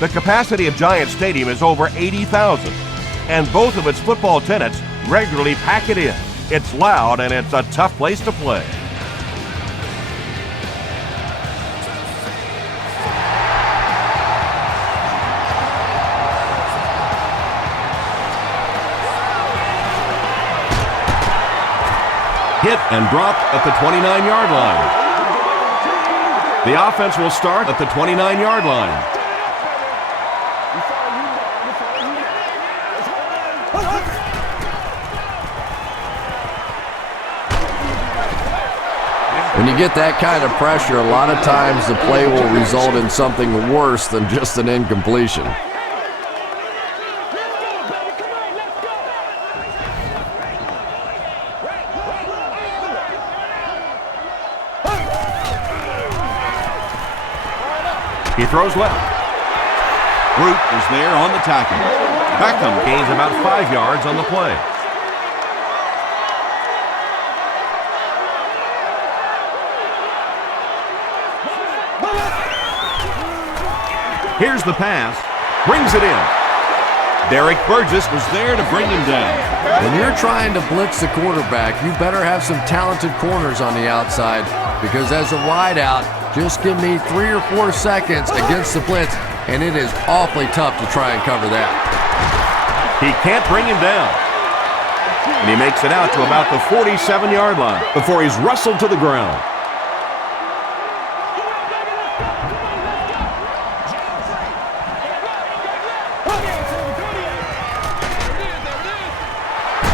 The capacity of Giant Stadium is over 80,000, and both of its football tenants regularly pack it in. It's loud and it's a tough place to play. Hit and dropped at the 29-yard line. The offense will start at the 29-yard line. When you get that kind of pressure, a lot of times the play will result in something worse than just an incompletion. He throws left. Root is there on the tackle. Beckham gains about 5 yards on the play. Here's the pass. Brings it in. Derek Burgess was there to bring him down. When you're trying to blitz the quarterback, you better have some talented corners on the outside, because as a wideout, just give me 3 or 4 seconds against the blitz, and it is awfully tough to try and cover that. He can't bring him down. And he makes it out to about the 47-yard line before he's wrestled to the ground.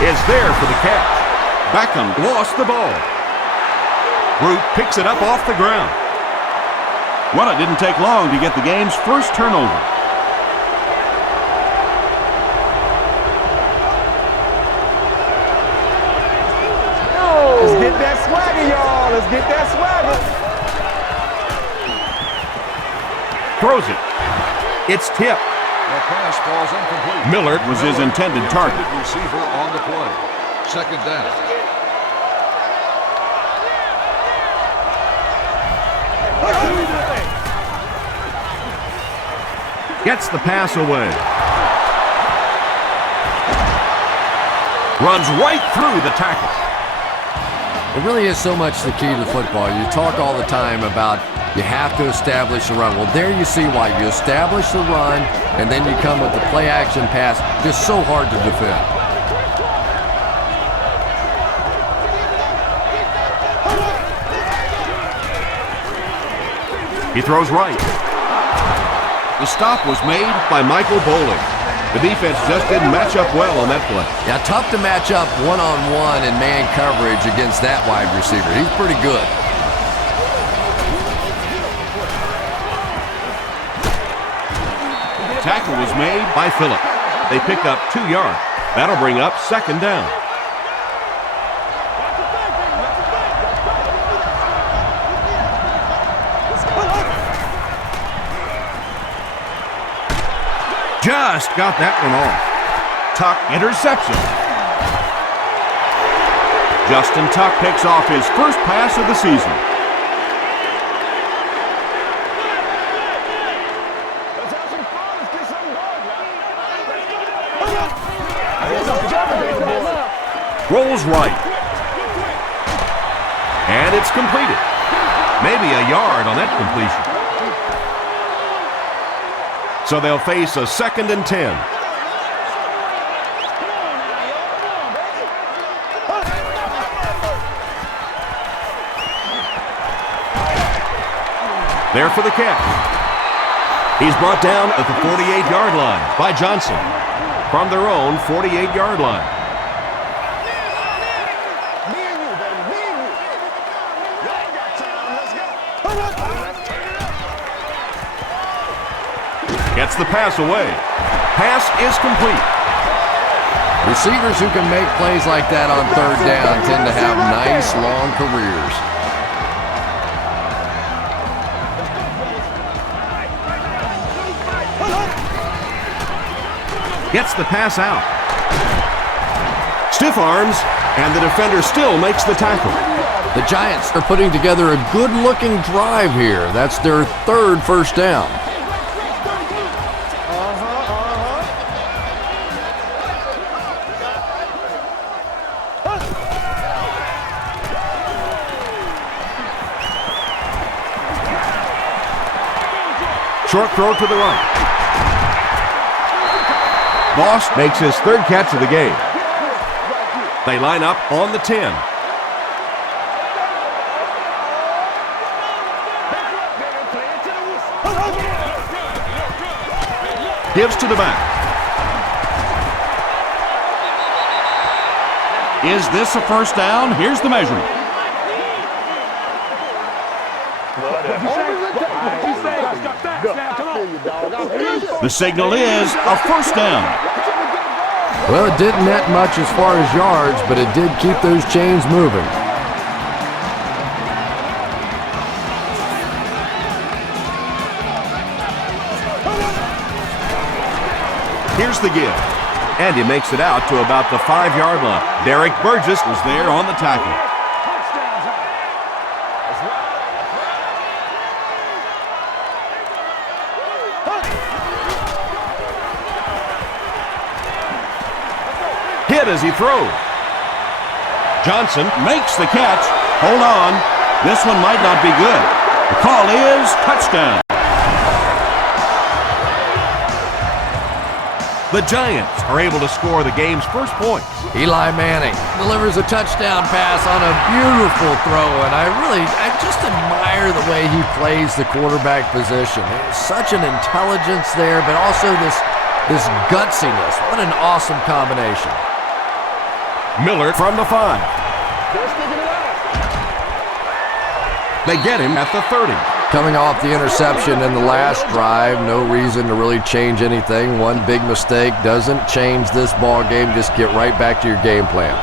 Is there for the catch. Beckham lost the ball. Root picks it up off the ground. Well, it didn't take long to get the game's first turnover. Let's get that swagger, y'all. Let's get that swagger. Throws it. It's tipped. The pass falls incomplete. Millard was his intended target. Receiver on the play. Second down. Gets the pass away. Runs right through the tackle. It really is so much the key to football. You talk all the time about you have to establish the run. Well, there you see why. You establish the run, and then you come with the play-action pass. Just so hard to defend. He throws right. The stop was made by Michael Bowling. The defense just didn't match up well on that play. Yeah, tough to match up one-on-one in man coverage against that wide receiver. He's pretty good. Tackle was made by Phillip. They pick up 2 yards. That'll bring up second down. Just got that one off. Tuck interception. Justin Tuck picks off his first pass of the season. Rolls right. And it's completed. Maybe a yard on that completion. So they'll face a 2nd and 10. There for the catch. He's brought down at the 48-yard line by Johnson from their own 48-yard line. Gets the pass away. Pass is complete. Receivers who can make plays like that on 3rd down tend to have nice, long careers. Gets the pass out. Stiff arms, and the defender still makes the tackle. The Giants are putting together a good-looking drive here. That's their 3rd first down. Short throw to the right. Moss makes his third catch of the game. They line up on the 10. Gives to the back. Is this a first down? Here's the measurement. The signal is a first down. Well, it didn't net much as far as yards, but it did keep those chains moving. Here's the give. And he makes it out to about the 5-yard line. Derek Burgess was there on the tackle. Hit as he throws. Johnson makes the catch. Hold on. This one might not be good. The call is touchdown. The Giants are able to score the game's first points. Eli Manning delivers a touchdown pass on a beautiful throw, and I just admire the way he plays the quarterback position. Such an intelligence there, but also this gutsiness. What an awesome combination. Miller from the 5. They get him at the 30. Coming off the interception in the last drive, no reason to really change anything. One big mistake doesn't change this ball game. Just get right back to your game plan.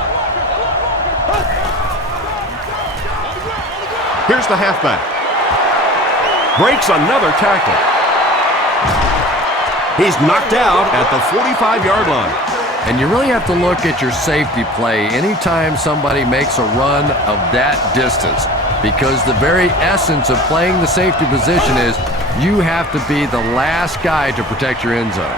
Here's the halfback. Breaks another tackle. He's knocked out at the 45-yard line. And you really have to look at your safety play anytime somebody makes a run of that distance, because the very essence of playing the safety position is you have to be the last guy to protect your end zone.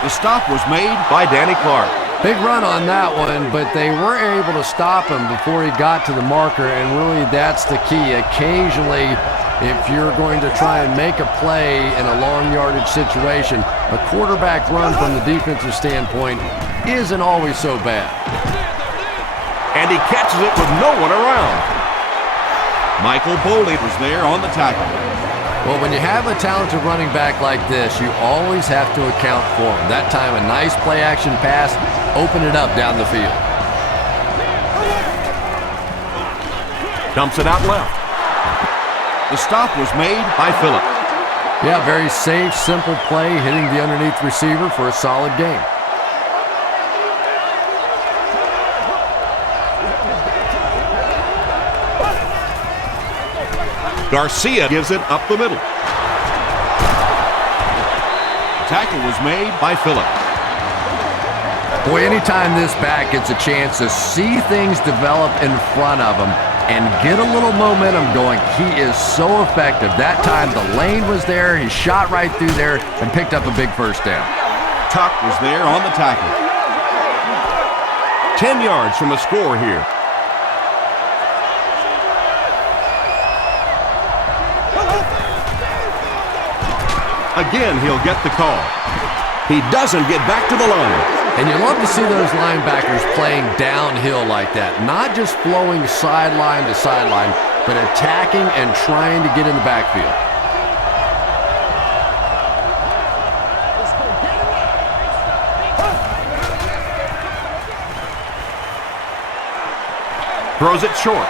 The stop was made by Danny Clark. Big run on that one, but they were able to stop him before he got to the marker, and really that's the key. Occasionally, if you're going to try and make a play in a long yardage situation, a quarterback run from the defensive standpoint isn't always so bad. And he catches it with no one around. Michael Boley was there on the tackle. Well, when you have a talented running back like this, you always have to account for him. That time, a nice play-action pass, open it up down the field. Dumps it out left. The stop was made by Phillips. Yeah, very safe, simple play, hitting the underneath receiver for a solid game. Garcia gives it up the middle. Tackle was made by Phillips. Boy, anytime this back gets a chance to see things develop in front of him and get a little momentum going, he is so effective. That time the lane was there, he shot right through there and picked up a big first down. Tuck was there on the tackle. 10 yards from the score here. Again, he'll get the call. He doesn't get back to the line. And you love to see those linebackers playing downhill like that, not just flowing sideline to sideline, but attacking and trying to get in the backfield. Throws it short.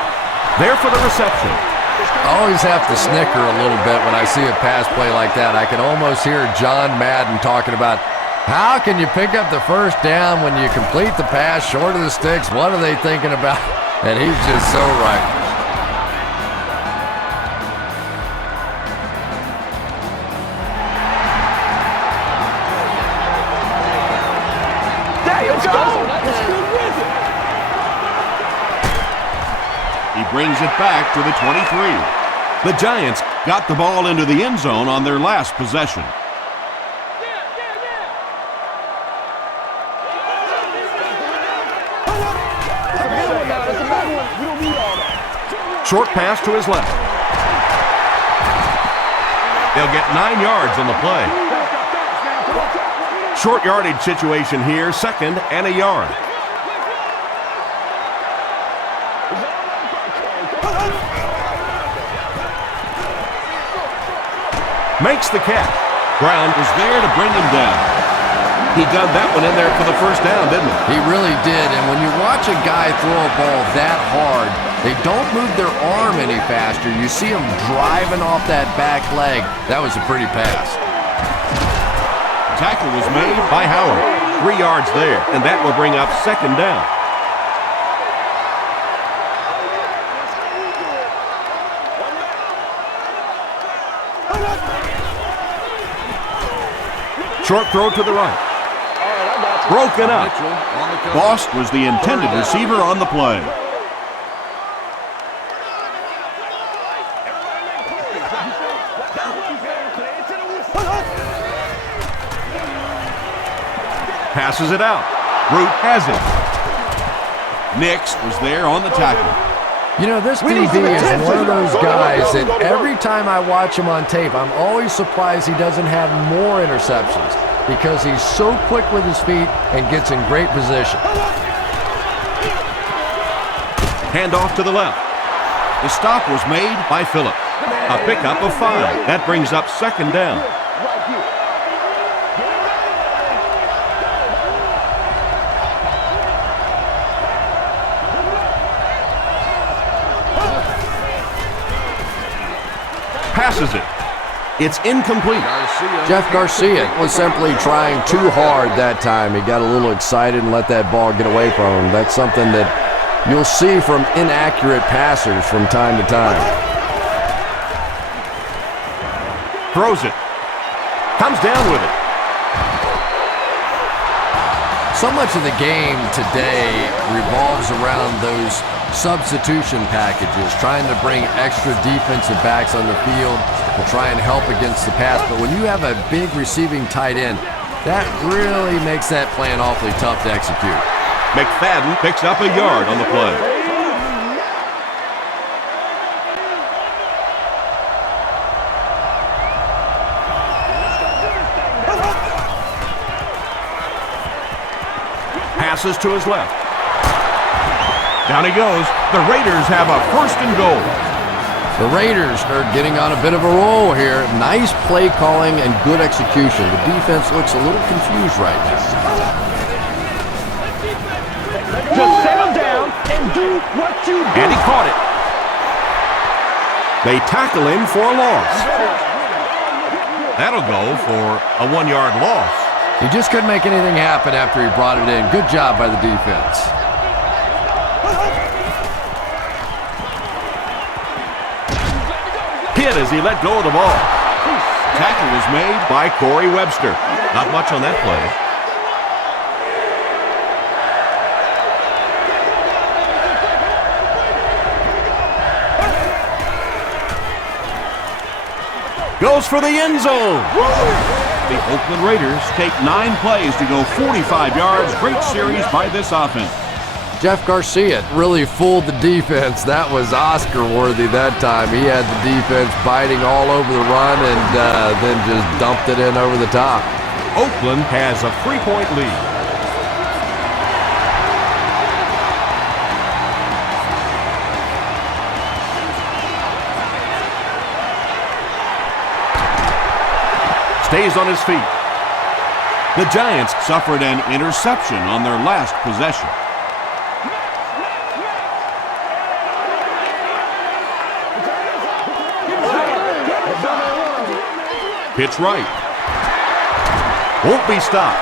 There for the reception. I always have to snicker a little bit when I see a pass play like that. I can almost hear John Madden talking about, how can you pick up the first down when you complete the pass short of the sticks? What are they thinking about? And he's just so right. Let's go! He brings it back to the 23. The Giants got the ball into the end zone on their last possession. Short pass to his left. They'll get 9 yards on the play. Short yardage situation here, 2nd and a yard. Makes the catch. Brown was there to bring him down. He got that one in there for the first down, didn't he? He really did, and when you watch a guy throw a ball that hard, they don't move their arm any faster. You see them driving off that back leg. That was a pretty pass. Tackle was made by Howard. 3 yards there, and that will bring up 2nd down. Short throw to the right. Broken up. Bost was the intended receiver on the play. Passes it out. Root has it. Nix was there on the tackle. You know, this DB is one of those guys that every time I watch him on tape, I'm always surprised he doesn't have more interceptions because he's so quick with his feet and gets in great position. Hand off to the left. The stop was made by Phillips. A pickup of 5. That brings up 2nd down. Passes it. It's incomplete. Jeff Garcia was simply trying too hard that time. He got a little excited and let that ball get away from him. That's something that you'll see from inaccurate passers from time to time. Throws it. Comes down with it. So much of the game today revolves around those substitution packages, trying to bring extra defensive backs on the field to try and help against the pass. But when you have a big receiving tight end, that really makes that plan awfully tough to execute. McFadden picks up a yard on the play. Passes to his left. Down he goes. The Raiders have a 1st and goal. The Raiders are getting on a bit of a roll here. Nice play calling and good execution. The defense looks a little confused right now. Just settle down and do what you do. And he caught it. They tackle him for a loss. That'll go for a 1-yard loss. He just couldn't make anything happen after he brought it in. Good job by the defense. Hit as he let go of the ball. Tackle was made by Corey Webster. Not much on that play. Goes for the end zone. The Oakland Raiders take 9 plays to go 45 yards. Great series by this offense. Jeff Garcia really fooled the defense. That was Oscar-worthy that time. He had the defense biting all over the run and then just dumped it in over the top. Oakland has a 3-point lead. Stays on his feet. The Giants suffered an interception on their last possession. Pitch right. Won't be stopped.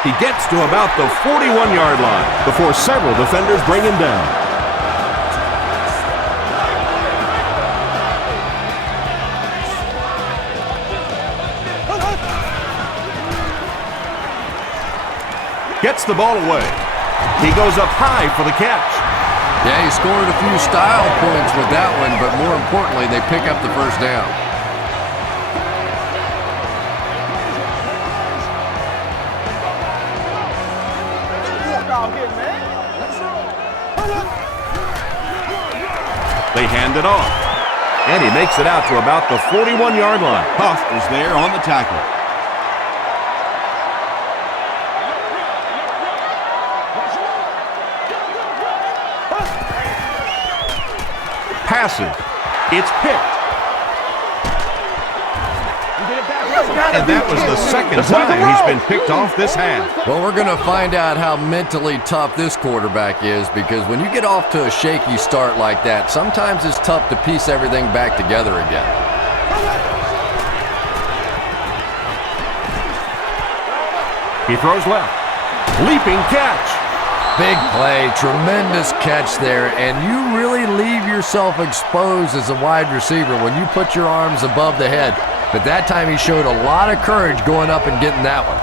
He gets to about the 41-yard line before several defenders bring him down. Gets the ball away. He goes up high for the catch. Yeah, he scored a few style points with that one, but more importantly, they pick up the first down. They hand it off. And he makes it out to about the 41-yard line. Huff is there on the tackle. Passes. It's picked. And that was the second time he's been picked off this half. Well, we're going to find out how mentally tough this quarterback is, because when you get off to a shaky start like that, sometimes it's tough to piece everything back together again. He throws left. Leaping catch. Big play, tremendous catch there, and you really leave yourself exposed as a wide receiver when you put your arms above the head. But that time he showed a lot of courage going up and getting that one.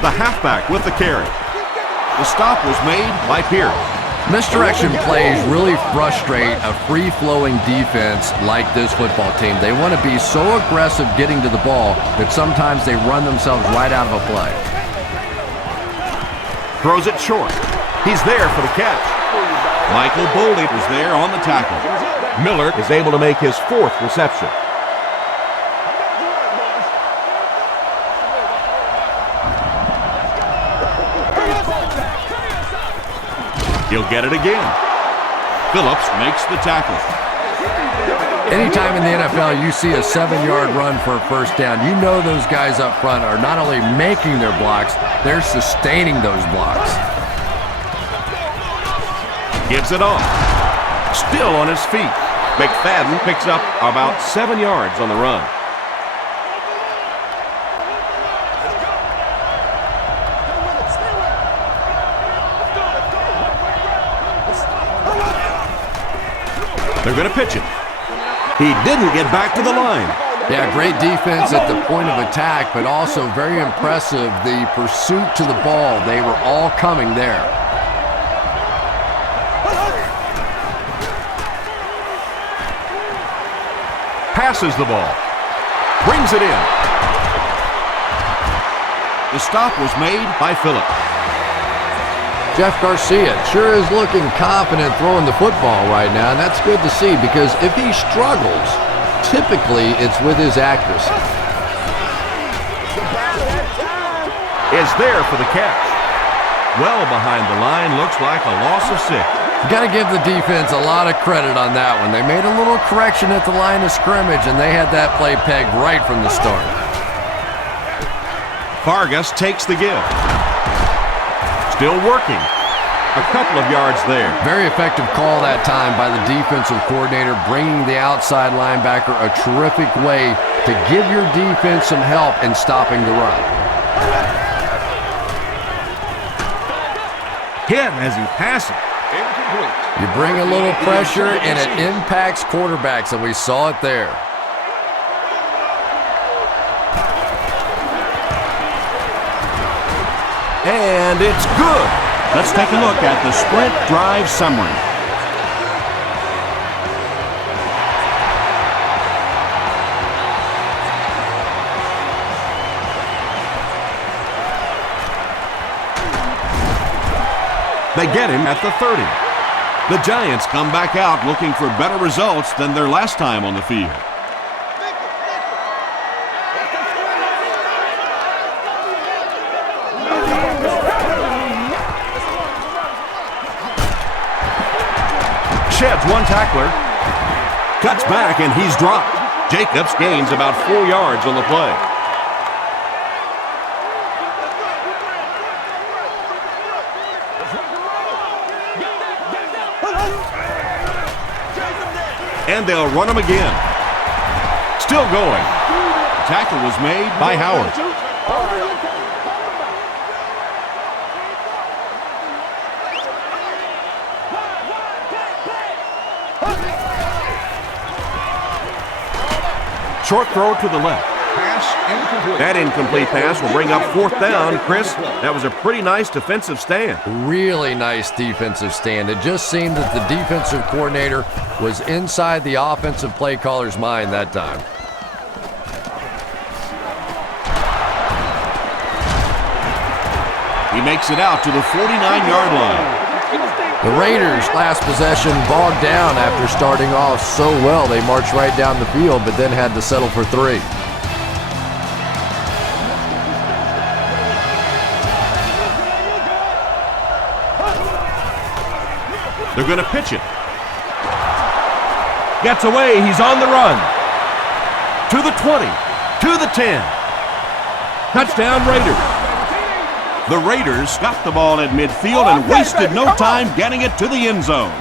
The halfback with the carry. The stop was made by Pierce. Misdirection plays really frustrate a free-flowing defense like this football team. They want to be so aggressive getting to the ball that sometimes they run themselves right out of a play. Throws it short. He's there for the catch. Michael Boley was there on the tackle. Miller is able to make his fourth reception. He'll get it again. Phillips makes the tackle. Anytime in the NFL you see a 7-yard run for a first down, you know those guys up front are not only making their blocks, they're sustaining those blocks. Gives it off. Still on his feet. McFadden picks up about 7 yards on the run. They're going to pitch it. He didn't get back to the line. Yeah, great defense at the point of attack, but also very impressive the pursuit to the ball. They were all coming there. Passes the ball. Brings it in. The stop was made by Phillips. Jeff Garcia sure is looking confident throwing the football right now, and that's good to see, because if he struggles, typically it's with his accuracy. Is there for the catch. Well behind the line, looks like a loss of 6. You got to give the defense a lot of credit on that one. They made a little correction at the line of scrimmage, and they had that play pegged right from the start. Vargas takes the give. Still working. A couple of yards there. Very effective call that time by the defensive coordinator, bringing the outside linebacker a terrific way to give your defense some help in stopping the run. Hit as he passes. You bring a little pressure, and it impacts quarterbacks, and we saw it there. And it's good. Let's take a look at the sprint drive summary. They get him at the 30. The Giants come back out looking for better results than their last time on the field. Sheds one tackler. Cuts back and he's dropped. Jacobs gains about 4 yards on the play. And they'll run him again. Still going. The tackle was made by Howard. Short throw to the left. Pass incomplete. That incomplete pass will bring up 4th down. Chris, that was a pretty nice defensive stand. Really nice defensive stand. It just seemed that the defensive coordinator was inside the offensive play caller's mind that time. He makes it out to the 49-yard line. The Raiders' last possession bogged down after starting off so well. They marched right down the field, but then had to settle for 3. They're going to pitch it. Gets away. He's on the run. To the 20. To the 10. Touchdown Raiders. The Raiders got the ball at midfield and wasted no time getting it to the end zone.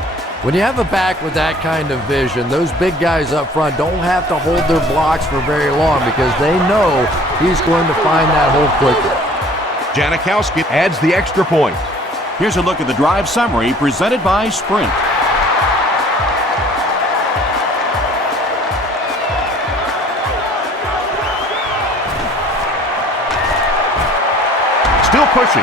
When you have a back with that kind of vision, those big guys up front don't have to hold their blocks for very long because they know he's going to find that hole quickly. Janikowski adds the extra point. Here's a look at the drive summary presented by Sprint. Still pushing.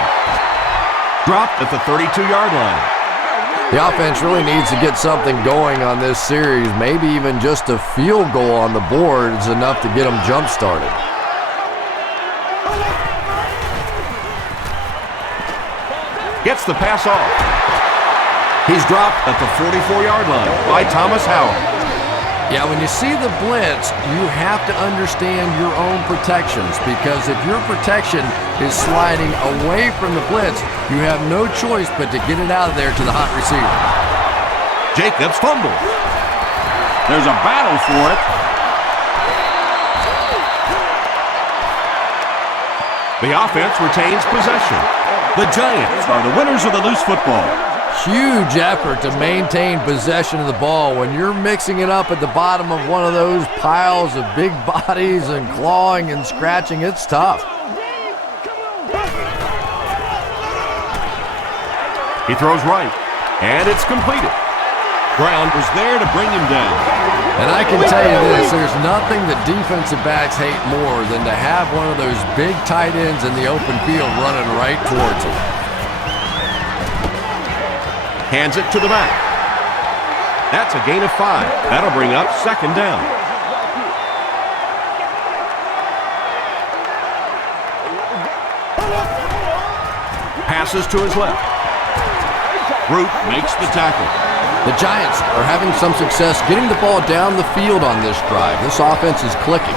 Dropped at the 32-yard line. The offense really needs to get something going on this series. Maybe even just a field goal on the board is enough to get them jump-started. Gets the pass off. He's dropped at the 44-yard line by Thomas Howell. Yeah, when you see the blitz, you have to understand your own protections because if your protection is sliding away from the blitz, you have no choice but to get it out of there to the hot receiver. Jacobs fumbles. There's a battle for it. The offense retains possession. The Giants are the winners of the loose football. Huge effort to maintain possession of the ball. When you're mixing it up at the bottom of one of those piles of big bodies and clawing and scratching, it's tough. He throws right, and it's completed. Brown was there to bring him down. And I can tell you this, there's nothing that defensive backs hate more than to have one of those big tight ends in the open field running right towards him. Hands it to the back. That's a gain of 5. That'll bring up second down. Passes to his left. Root makes the tackle. The Giants are having some success getting the ball down the field on this drive. This offense is clicking.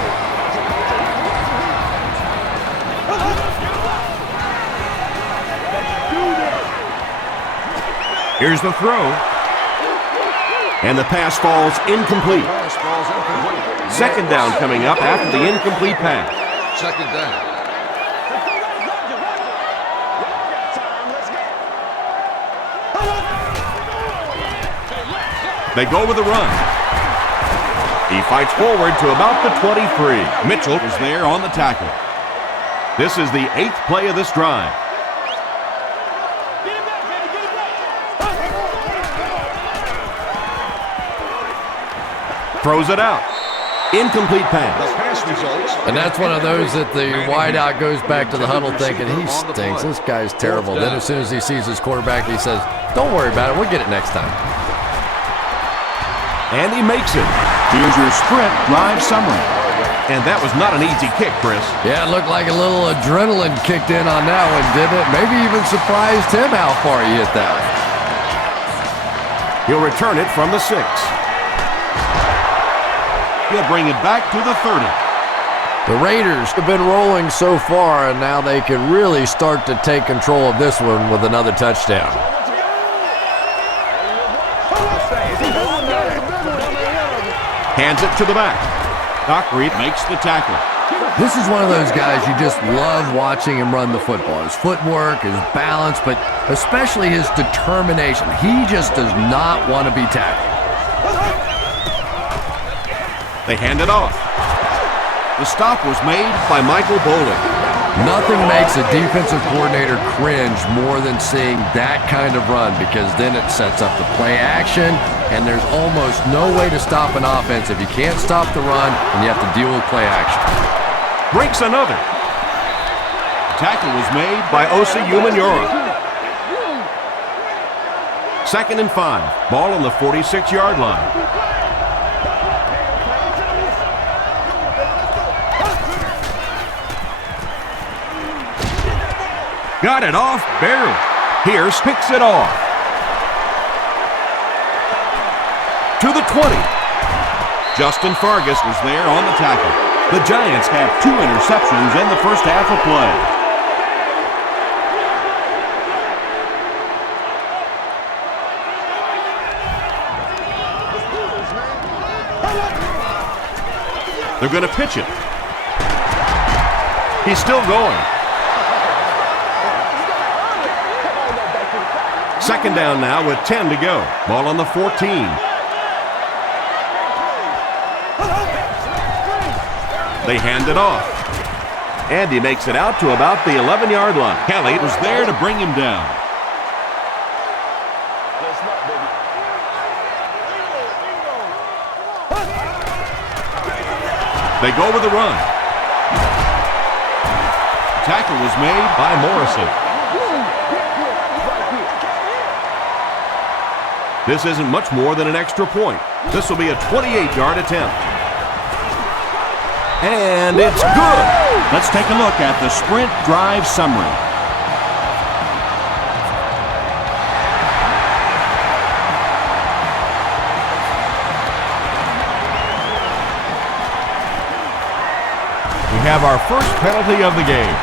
Here's the throw. And the pass falls incomplete. Second down coming up after the incomplete pass. Second down. They go with a run. He fights forward to about the 23. Mitchell is there on the tackle. This is the 8th play of this drive. Throws it out. Incomplete pass. The pass results. And that's one of those that the wideout goes back to the huddle thinking, he stinks, this guy's terrible. Then as soon as he sees his quarterback, he says, don't worry about it, we'll get it next time. And he makes it. Here's your Sprint drive summary. And that was not an easy kick, Chris. Yeah, it looked like a little adrenaline kicked in on that one, didn't it? Maybe even surprised him how far he hit that. He'll return it from the 6. He'll bring it back to the 30. The Raiders have been rolling so far, and now they can really start to take control of this one with another touchdown. Hands it to the back. Doc Reed makes the tackle. This is one of those guys you just love watching him run the football. His footwork, his balance, but especially his determination. He just does not want to be tackled. They hand it off. The stop was made by Michael Bowling. Nothing makes a defensive coordinator cringe more than seeing that kind of run because then it sets up the play action and there's almost no way to stop an offense if you can't stop the run and you have to deal with play action. Breaks another. Tackle was made by Osi Umenyiora. 2nd and 5. Ball on the 46-yard line. Got it off barely. Pierce picks it off. To the 20. Justin Fargas was there on the tackle. The Giants have 2 interceptions in the first half of play. They're going to pitch it. He's still going. Second down now with 10 to go. Ball on the 14. They hand it off. And he makes it out to about the 11-yard line. Kelly was there to bring him down. They go with the run. Tackle was made by Morrison. This isn't much more than an extra point. This will be a 28-yard attempt. And it's good. Let's take a look at the sprint drive summary. We have our first penalty of the game.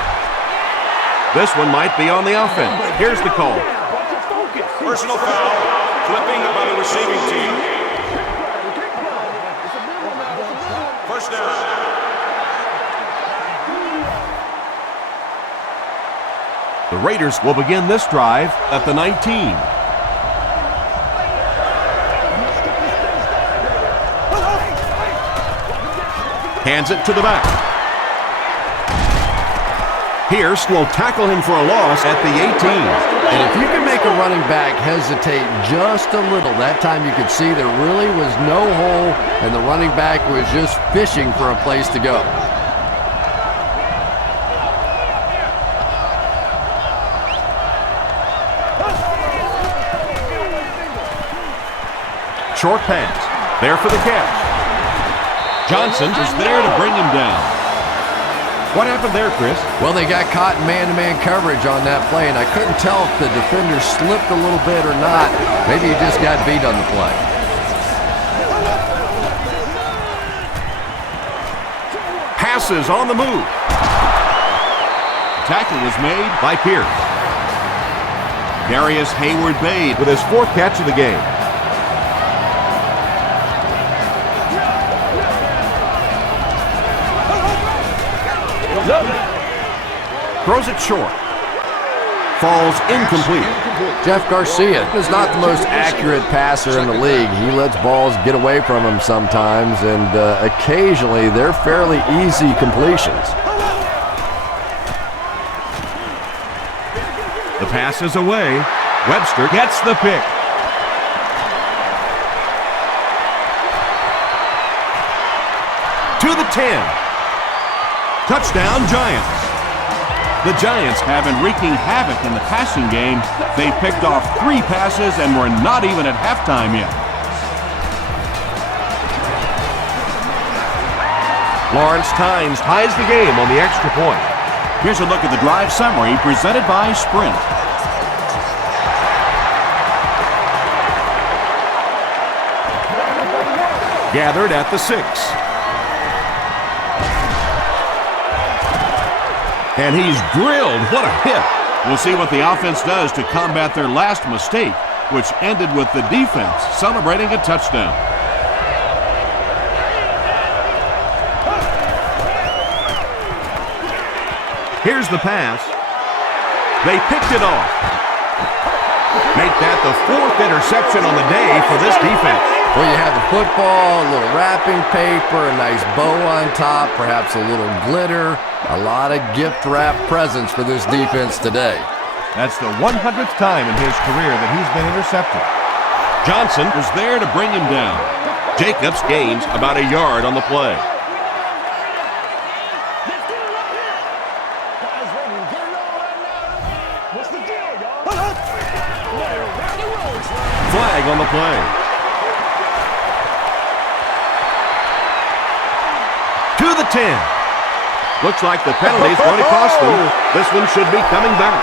This one might be on the offense. Here's the call. Personal foul, flipping by the receiving team. First down. The Raiders will begin this drive at the 19. Hands it to the back. Pierce will tackle him for a loss at the 18. And if you can make a running back hesitate just a little, that time you could see there really was no hole and the running back was just fishing for a place to go. Short pass. There for the catch. Johnson is there to bring him down. What happened there, Chris? Well, they got caught in man-to-man coverage on that play, and I couldn't tell if the defender slipped a little bit or not. Maybe he just got beat on the play. Passes on the move. Tackle was made by Pierce. Darius Hayward-Bade with his 4th catch of the game. Throws it short. Falls incomplete. Jeff Garcia is not the most accurate passer in the league. He lets balls get away from him sometimes, and occasionally they're fairly easy completions. The pass is away. Webster gets the pick. To the 10. Touchdown, Giants. The Giants have been wreaking havoc in the passing game. They picked off 3 passes and were not even at halftime yet. Lawrence Tynes ties the game on the extra point. Here's a look at the drive summary presented by Sprint. Gathered at the 6. And he's drilled. What a hit. We'll see what the offense does to combat their last mistake, which ended with the defense celebrating a touchdown. Here's the pass. They picked it off. Make that the 4th interception on the day for this defense. Well, you have a football, a little wrapping paper, a nice bow on top, perhaps a little glitter, a lot of gift-wrap presents for this defense today. That's the 100th time in his career that he's been intercepted. Johnson was there to bring him down. Jacobs gains about a yard on the play. Flag on the play. To the 10. Looks like the penalty is going to cost them. This one should be coming back.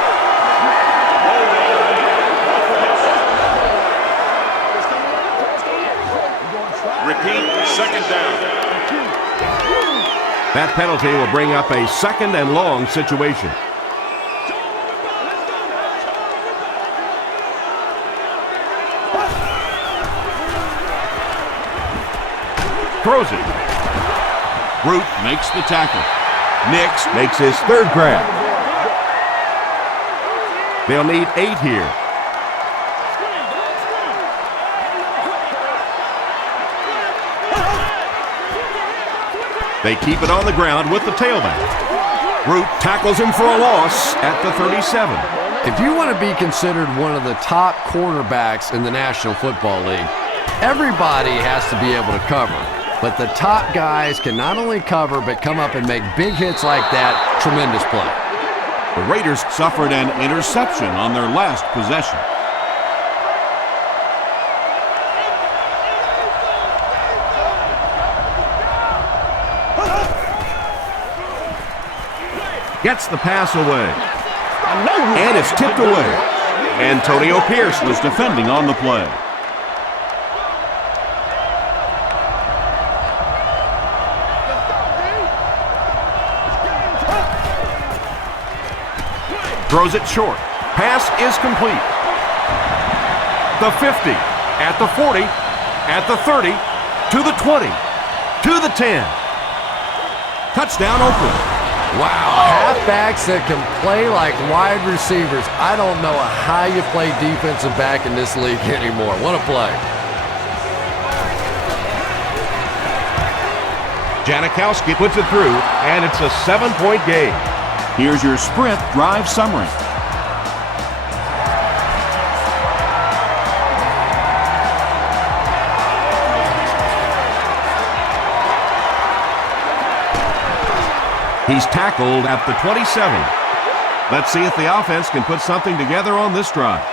repeat, second down. That penalty will bring up a second and long situation. Throws it. Root makes the tackle. Nix makes his third grab. They'll need 8 here. They keep it on the ground with the tailback. Root tackles him for a loss at the 37. If you want to be considered one of the top quarterbacks in the National Football League, everybody has to be able to cover. But the top guys can not only cover, but come up and make big hits like that. Tremendous play. The Raiders suffered an interception on their last possession. Gets the pass away. And it's tipped away. Antonio Pierce was defending on the play. Throws it short. Pass is complete. The 50, at the 40, at the 30, to the 20, to the 10. Touchdown Oakland. Wow, halfbacks that can play like wide receivers. I don't know how you play defensive back in this league anymore. What a play. Janikowski puts it through, and it's a 7-point game. Here's your Sprint drive summary. He's tackled at the 27. Let's see if the offense can put something together on this drive.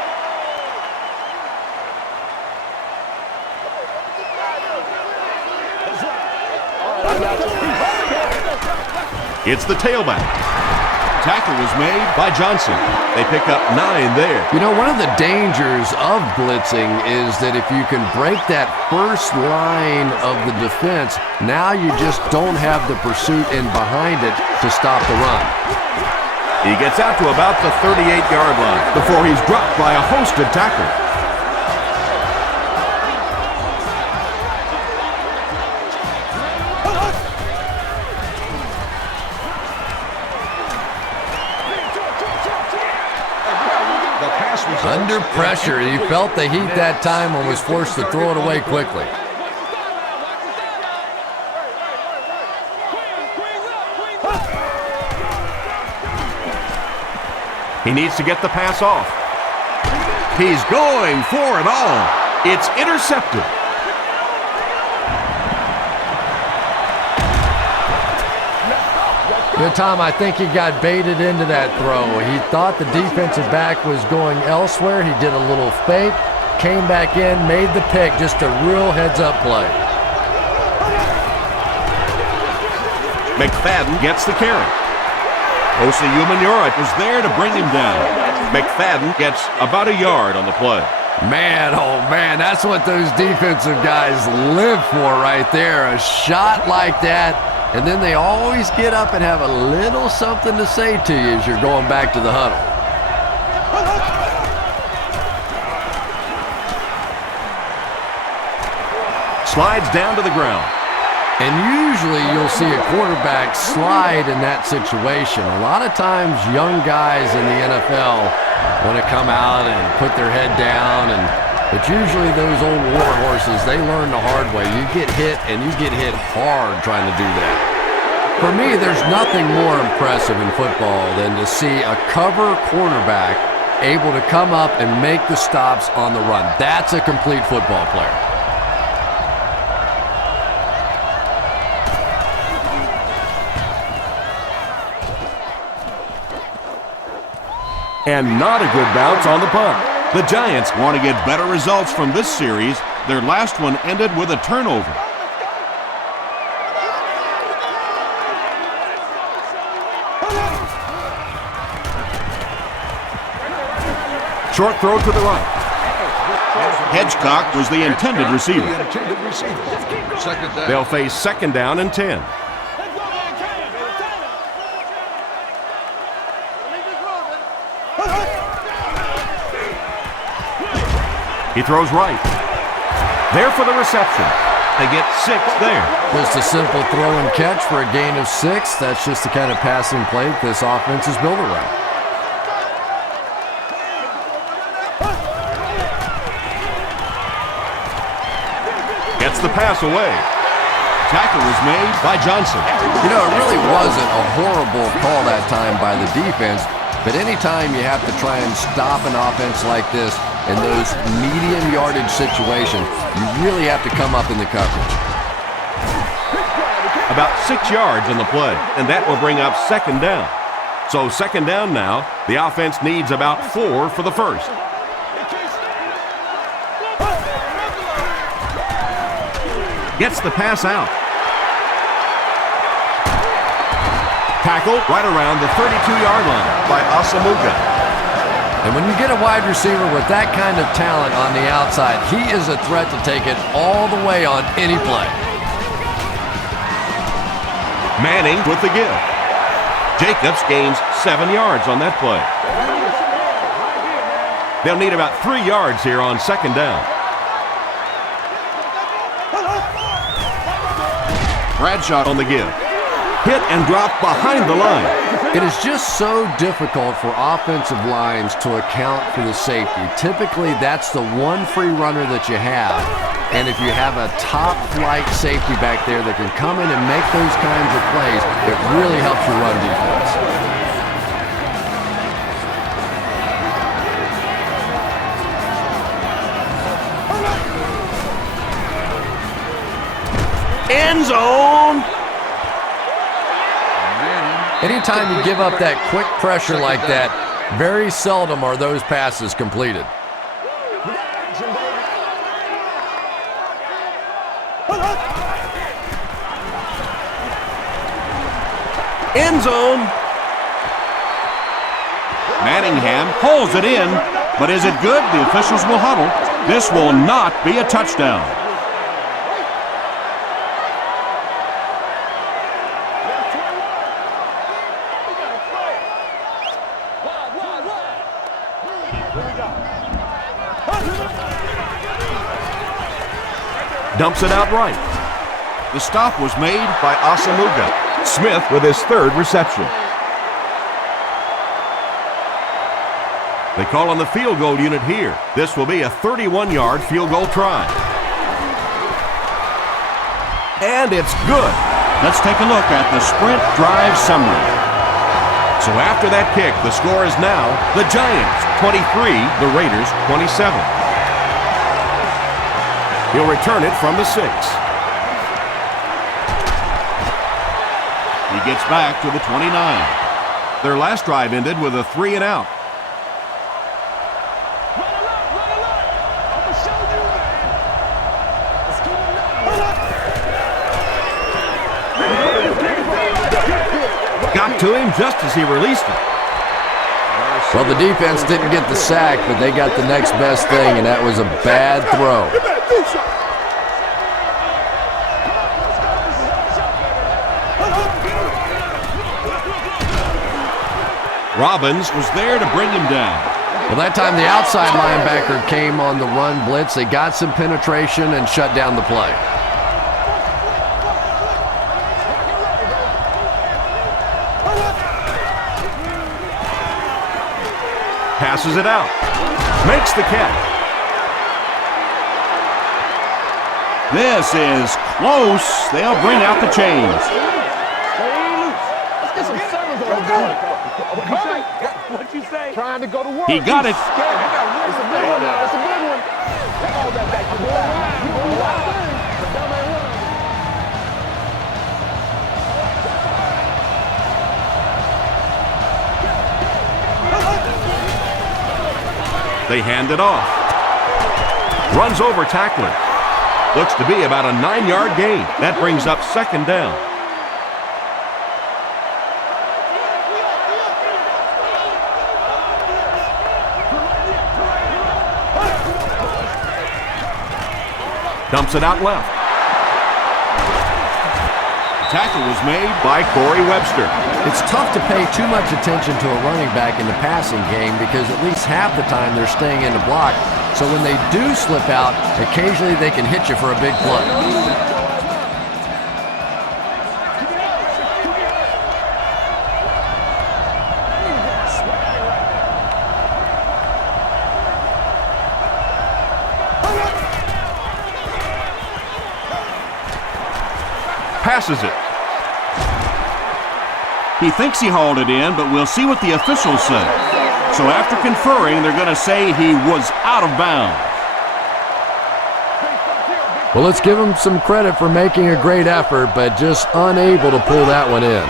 It's the tailback. Tackle was made by Johnson. They pick up 9 there. You know, one of the dangers of blitzing is that if you can break that first line of the defense, now you just don't have the pursuit in behind it to stop the run. He gets out to about the 38-yard line before he's dropped by a host of tacklers. Under pressure, he felt the heat that time and was forced to throw it away quickly. He needs to get the pass off. He's going for it all. It's intercepted. Good time. I think he got baited into that throw. He thought the defensive back was going elsewhere. He did a little fake, came back in, made the pick. Just a real heads-up play. McFadden gets the carry. Osi Umenyiora was there to bring him down. McFadden gets about a yard on the play. Man, oh man, that's what those defensive guys live for right there. A shot like that. And then they always get up and have a little something to say to you as you're going back to the huddle. Slides down to the ground. And usually you'll see a quarterback slide in that situation. A lot of times young guys in the NFL want to come out and put their head down, but usually those old war horses, they learn the hard way. You get hit, and you get hit hard trying to do that. For me, there's nothing more impressive in football than to see a cover quarterback able to come up and make the stops on the run. That's a complete football player. And not a good bounce on the punt. The Giants want to get better results from this series. Their last one ended with a turnover. Short throw to the right. Hedgecock was the intended receiver. Second down. They'll face 2nd down and 10. He throws right. There for the reception. They get 6 there. Just a simple throw and catch for a gain of 6. That's just the kind of passing play that this offense is built around. Gets the pass away. Tackle was made by Johnson. You know, it really wasn't a horrible call that time by the defense, but anytime you have to try and stop an offense like this in those medium yardage situations, you really have to come up in the coverage. About 6 yards on the play, and that will bring up 2nd down. So 2nd down now. The offense needs about 4 for the first. Gets the pass out. Tackle right around the 32-yard line by Asamuga. And when you get a wide receiver with that kind of talent on the outside, he is a threat to take it all the way on any play. Manning with the give. Jacobs gains 7 yards on that play. They'll need about 3 yards here on 2nd down. Bradshaw on the give. Hit and drop behind the line. It is just so difficult for offensive lines to account for the safety. Typically, that's the one free runner that you have. And if you have a top-flight safety back there that can come in and make those kinds of plays, it really helps your run defense. End zone. Anytime you give up that quick pressure like that, very seldom are those passes completed. End zone. Manningham pulls it in, but is it good? The officials will huddle. This will not be a touchdown. Dumps it out right. The stop was made by Asamuga. Smith with his 3rd reception. They call on the field goal unit here. This will be a 31-yard field goal try. And it's good. Let's take a look at the sprint drive summary. So after that kick, the score is now the Giants 23, the Raiders 27. He'll return it from the 6. He gets back to the 29. Their last drive ended with a 3 and out. Got to him just as he released it. Well, the defense didn't get the sack, but they got the next best thing, and that was a bad throw. Robbins was there to bring him down. Well, that time the outside linebacker came on the run blitz. They got some penetration and shut down the play. Passes it out. Makes the catch. This is close. They'll bring out the chains. What you say? Trying to go to work. He got it. It's a good one. It's a good one. All that back to They hand it off. Runs over tackler. Looks to be about a 9-yard gain. That brings up 2nd down. Dumps it out left. Tackle was made by Corey Webster. It's tough to pay too much attention to a running back in the passing game because at least half the time they're staying in the block. So when they do slip out, occasionally they can hit you for a big play. Passes it. He thinks he hauled it in, but we'll see what the officials say. So after conferring, they're going to say he was out of bounds. Well, let's give him some credit for making a great effort, but just unable to pull that one in.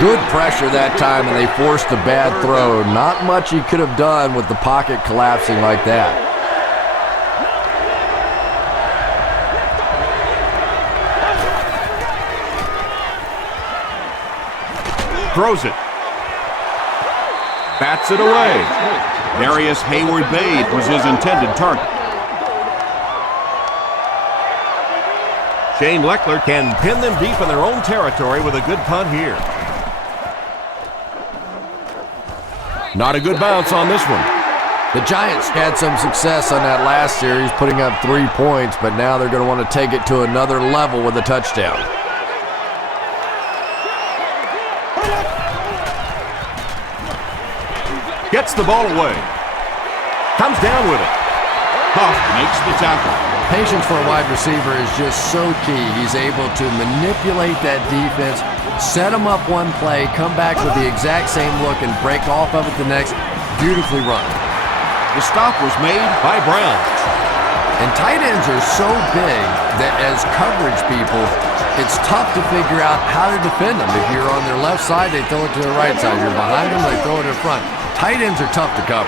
Good pressure that time, and they forced a bad throw. Not much he could have done with the pocket collapsing like that. Throws it. Bats it away. Darius Hayward-Bade was his intended target. Shane Leckler can pin them deep in their own territory with a good punt here. Not a good bounce on this one. The Giants had some success on that last series, putting up 3 points, but now they're going to want to take it to another level with a touchdown. Gets the ball away. Comes down with it. Huff makes the tackle. Patience for a wide receiver is just so key. He's able to manipulate that defense, set them up one play, come back with the exact same look, and break off of it the next. Beautifully run. The stop was made by Brown. And tight ends are so big that as coverage people, it's tough to figure out how to defend them. If you're on their left side, they throw it to their right side. You're behind them, they throw it in front. Tight ends are tough to cover.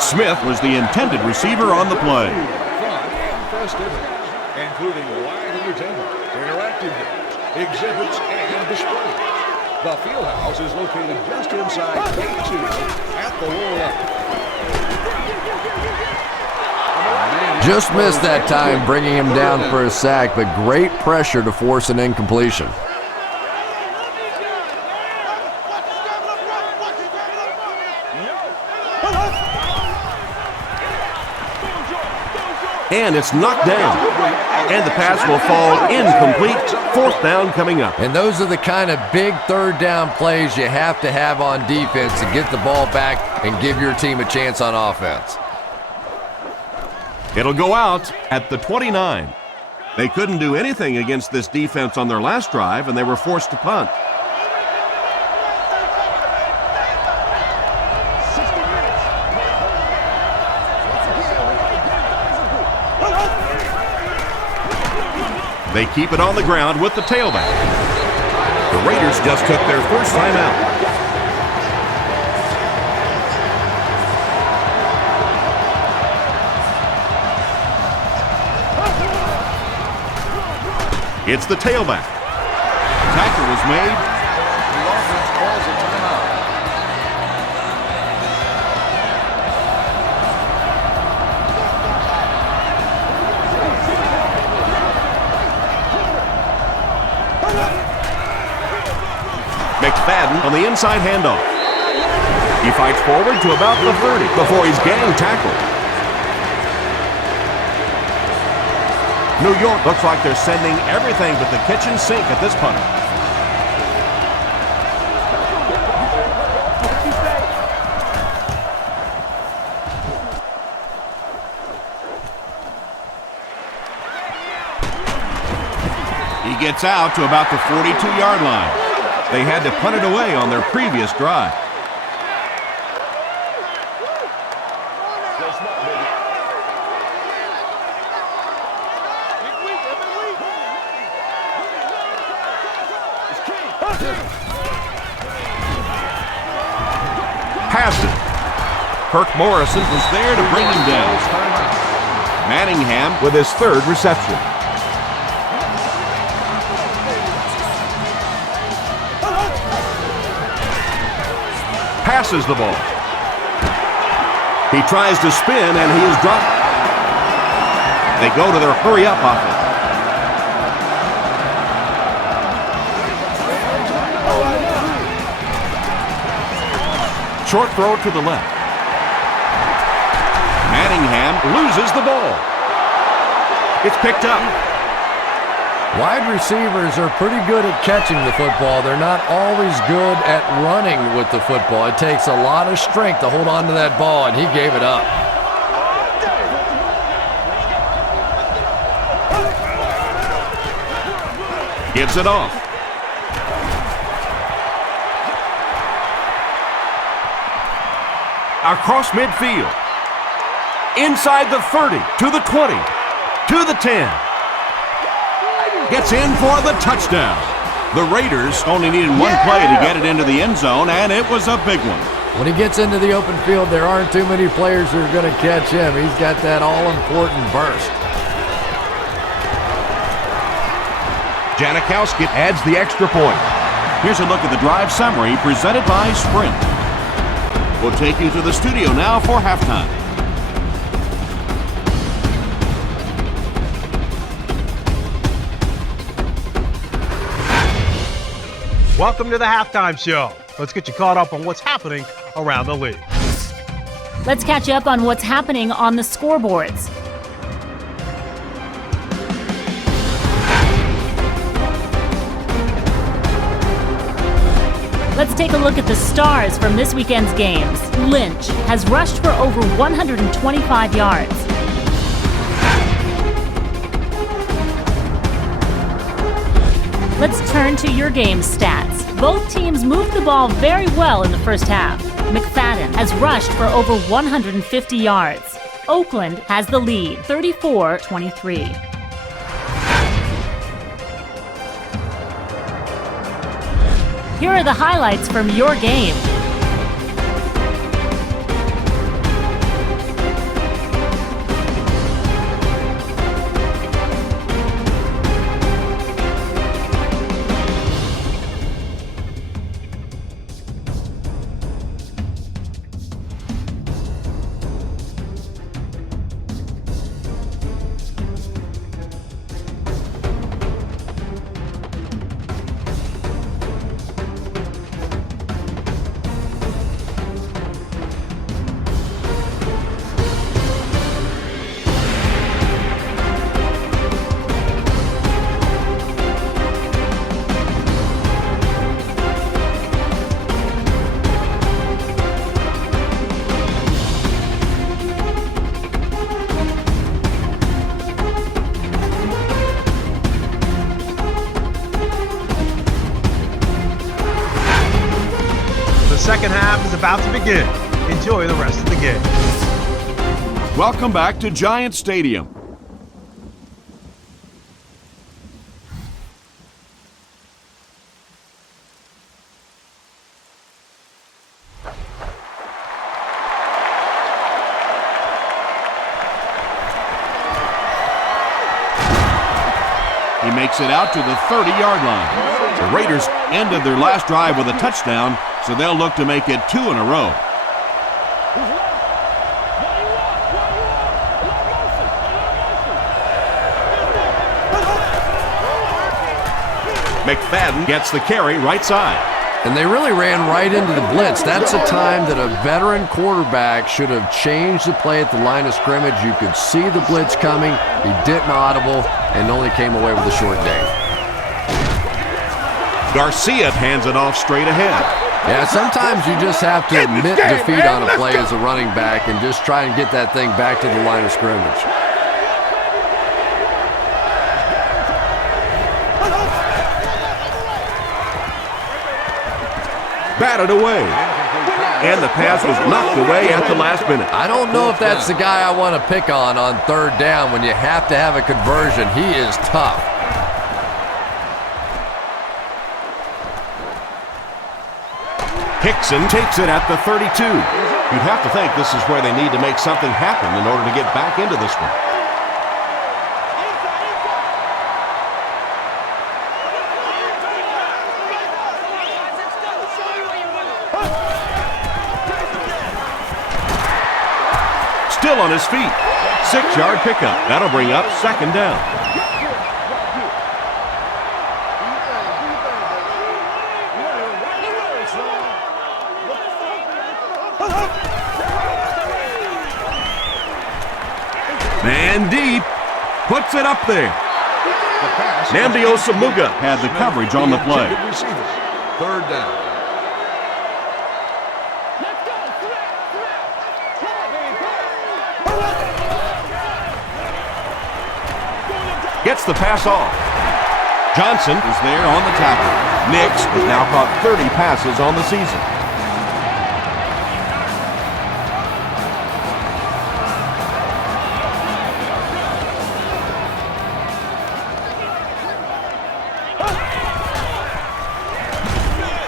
Smith was the intended receiver on the play. Including live entertainment, interactive games, exhibits, and displays. The Fieldhouse is located just inside Gate 2 at the lower level. Just missed that time, bringing him down for a sack, but great pressure to force an incompletion. And it's knocked down. And the pass will fall incomplete. 4th down coming up. And those are the kind of big 3rd down plays you have to have on defense to get the ball back and give your team a chance on offense. It'll go out at the 29. They couldn't do anything against this defense on their last drive, and they were forced to punt. They keep it on the ground with the tailback. The Raiders just took their first time out. It's the tailback. Tackle was made. The offense calls a timeout. McFadden on the inside handoff. He fights forward to about the 30 before he's gang tackled. New York looks like they're sending everything but the kitchen sink at this punt. He gets out to about the 42-yard line. They had to punt it away on their previous drive. Passed it. Kirk Morrison was there to bring him down. Manningham with his 3rd reception. passes the ball. He tries to spin, and he is dropped. They go to their hurry-up offense. Short throw to the left. Manningham loses the ball. It's picked up. Wide receivers are pretty good at catching the football. They're not always good at running with the football. It takes a lot of strength to hold on to that ball, and he gave it up. Gives it off. Across midfield. Inside the 30, to the 20, to the 10. Gets in for the touchdown. The Raiders only needed one play to get it into the end zone, and it was a big one. When he gets into the open field, there aren't too many players who are going to catch him. He's got that all-important burst. Janikowski adds the extra point. Here's a look at the drive summary presented by Sprint. We'll take you to the studio now for halftime. Welcome to the halftime show. Let's get you caught up on what's happening around the league. Let's catch you up on what's happening on the scoreboards. Let's take a look at the stars from this weekend's games. Lynch has rushed for over 125 yards. Let's turn to your game stats. Both teams moved the ball very well in the first half. McFadden has rushed for over 150 yards. Oakland has the lead, 34-23. Here are the highlights from your game. The second half is about to begin. Enjoy the rest of the game. Welcome back to Giant Stadium. He makes it out to the 30-yard line. The Raiders ended their last drive with a touchdown, so they'll look to make it 2 in a row. McFadden gets the carry right side. And they really ran right into the blitz. That's a time that a veteran quarterback should have changed the play at the line of scrimmage. You could see the blitz coming. He didn't audible and only came away with a short gain. Garcia hands it off straight ahead. Yeah, sometimes you just have to admit defeat on a play as a running back and just try and get that thing back to the line of scrimmage. Batted away. And the pass was knocked away at the last minute. I don't know if that's the guy I want to pick on third down when you have to have a conversion. He is tough. Hickson takes it at the 32. You'd have to think this is where they need to make something happen in order to get back into this one. still on his feet. 6-yard pickup. That'll bring up 2nd down. Man deep. Puts it up there. Nnamdi Osamuga had the coverage on the play. 3rd down. Gets the pass off. Johnson is there on the tackle. Nix has now caught 30 passes on the season.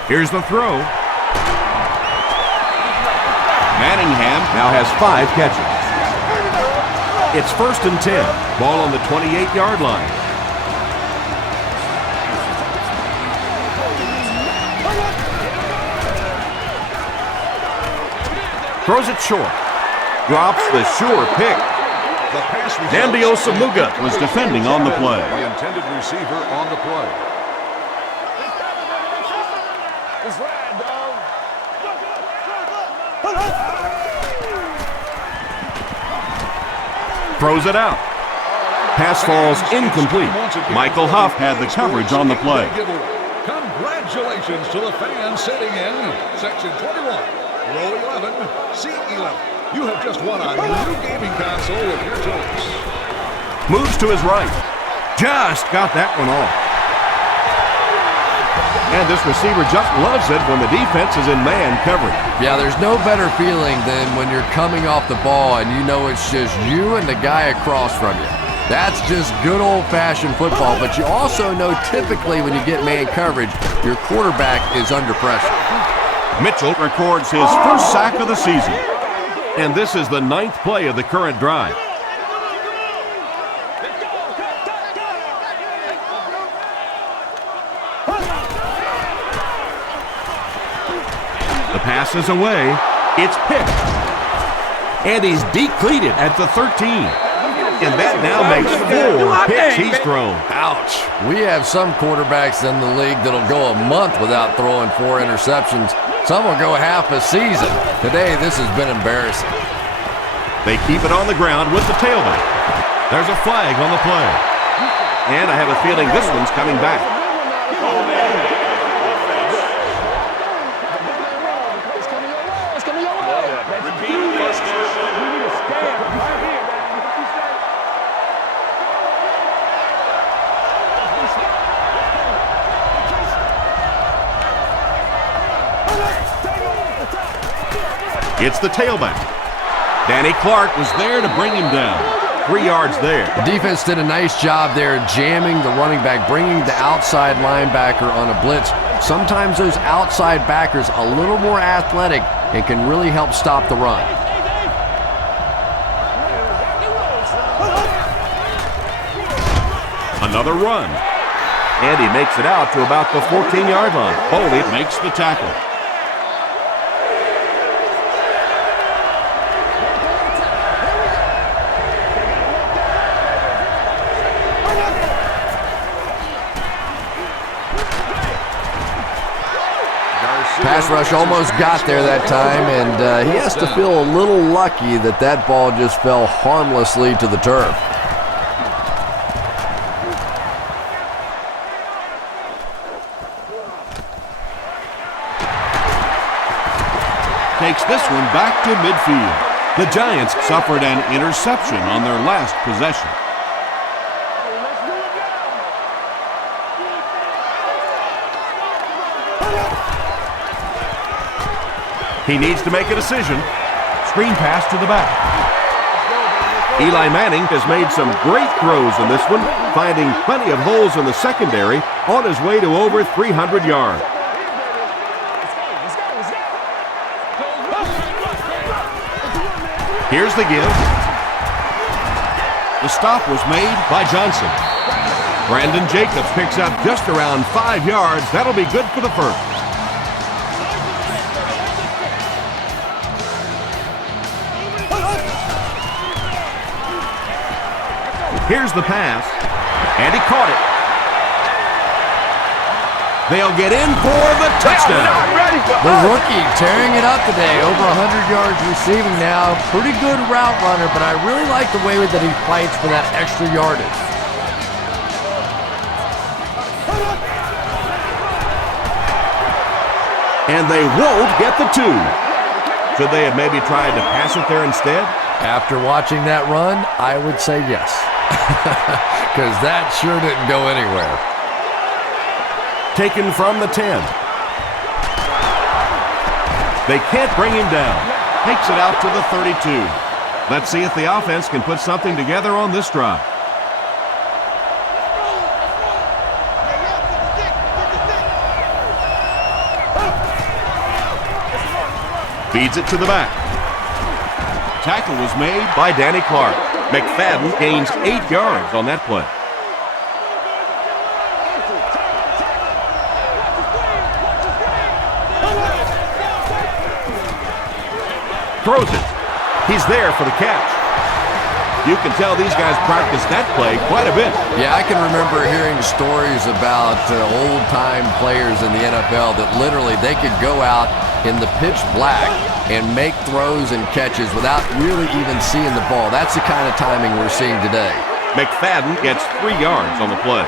Here's the throw. Manningham now has 5 catches. It's 1st and 10. Ball on the 28-yard line. Throws it short. Drops the sure pick. Nnamdi Osamuga was defending on the play. The intended receiver on the play. Throws it out. Pass falls incomplete. Michael Huff had the coverage on the play. Congratulations to the fans sitting in Section 21, Row 11, Seat 11. You have just won a new gaming console of your choice. Moves to his right. Just got that one off. And this receiver just loves it when the defense is in man coverage. Yeah, there's no better feeling than when you're coming off the ball and you know it's just you and the guy across from you. That's just good old-fashioned football, but you also know typically when you get man coverage, your quarterback is under pressure. Mitchell records his first sack of the season. And this is the 9th play of the current drive. The pass is away. It's picked. And he's decleated at the 13. And that now makes 4 picks he's thrown. Ouch. We have some quarterbacks in the league that'll go a month without throwing 4 interceptions. Some will go half a season. Today, this has been embarrassing. They keep it on the ground with the tailback. There's a flag on the play. And I have a feeling this one's coming back. It's the tailback. Danny Clark was there to bring him down. 3 yards there. The defense did a nice job there jamming the running back, bringing the outside linebacker on a blitz. Sometimes those outside backers a little more athletic and can really help stop the run. Another run. And he makes it out to about the 14-yard line. Foley makes the tackle. Pass rush almost got there that time, and he has to feel a little lucky that that ball just fell harmlessly to the turf. Takes this one back to midfield. The Giants suffered an interception on their last possession. He needs to make a decision. Screen pass to the back. Eli Manning has made some great throws in this one, finding plenty of holes in the secondary on his way to over 300 yards. Here's the give. The stop was made by Johnson. Brandon Jacobs picks up just around 5 yards. That'll be good for the first. Here's the pass, and he caught it. They'll get in for the touchdown. The rookie tearing it up today, over 100 yards receiving now. Pretty good route runner, but I really like the way that he fights for that extra yardage. And they won't get the 2. Should they have maybe tried to pass it there instead? After watching that run, I would say yes. Because that sure didn't go anywhere. Taken from the 10. They can't bring him down. Takes it out to the 32. Let's see if the offense can put something together on this drive. Feeds it to the back. Tackle was made by Danny Clark. McFadden gains 8 yards on that play. Throws it. He's there for the catch. You can tell these guys practice that play quite a bit. Yeah, I can remember hearing stories about old-time players in the NFL that literally they could go out in the pitch black and make throws and catches without really even seeing the ball. That's the kind of timing we're seeing today. McFadden gets 3 yards on the play.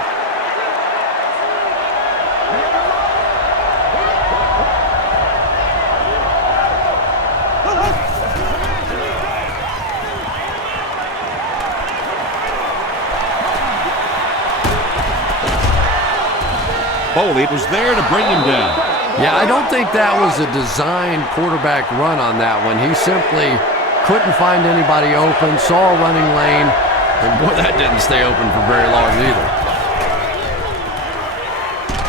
Foley was there to bring him down. Yeah, I don't think that was a designed quarterback run on that one. He simply couldn't find anybody open, saw a running lane, and boy, that didn't stay open for very long either.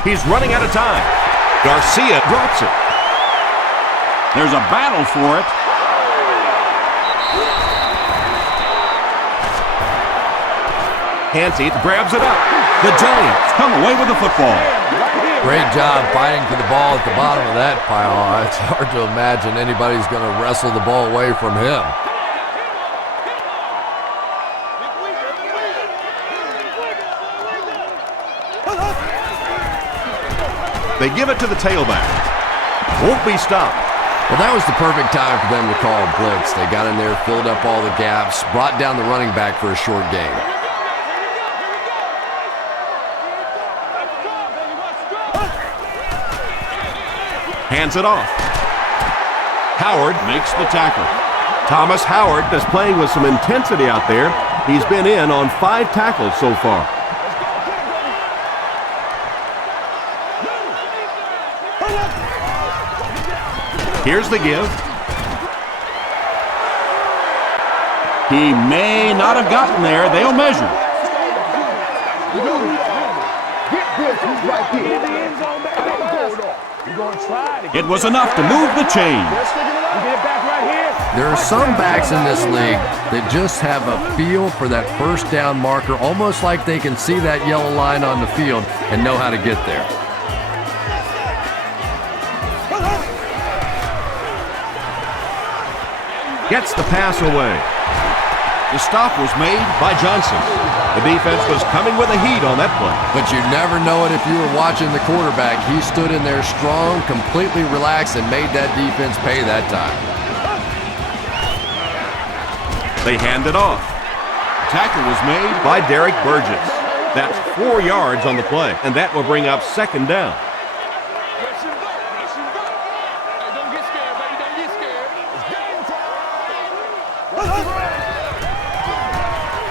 He's running out of time. Garcia drops it. There's a battle for it. Hanty grabs it up. The Giants come away with the football. Great job fighting for the ball at the bottom of that pile. It's hard to imagine anybody's going to wrestle the ball away from him. They give it to the tailback. Won't be stopped. Well, that was the perfect time for them to call a blitz. They got in there, filled up all the gaps, brought down the running back for a short gain. Hands it off. Howard makes the tackle. Thomas Howard is playing with some intensity out there. He's been in on 5 tackles so far. Here's the give. He may not have gotten there. They'll measure. It was enough to move the chains. There are some backs in this league that just have a feel for that first down marker, almost like they can see that yellow line on the field and know how to get there. Gets the pass away. The stop was made by Johnson. The defense was coming with a heat on that play. But you never know it if you were watching the quarterback. He stood in there strong, completely relaxed, and made that defense pay that time. They hand it off. Tackle was made by Derek Burgess. That's 4 yards on the play, and that will bring up second down.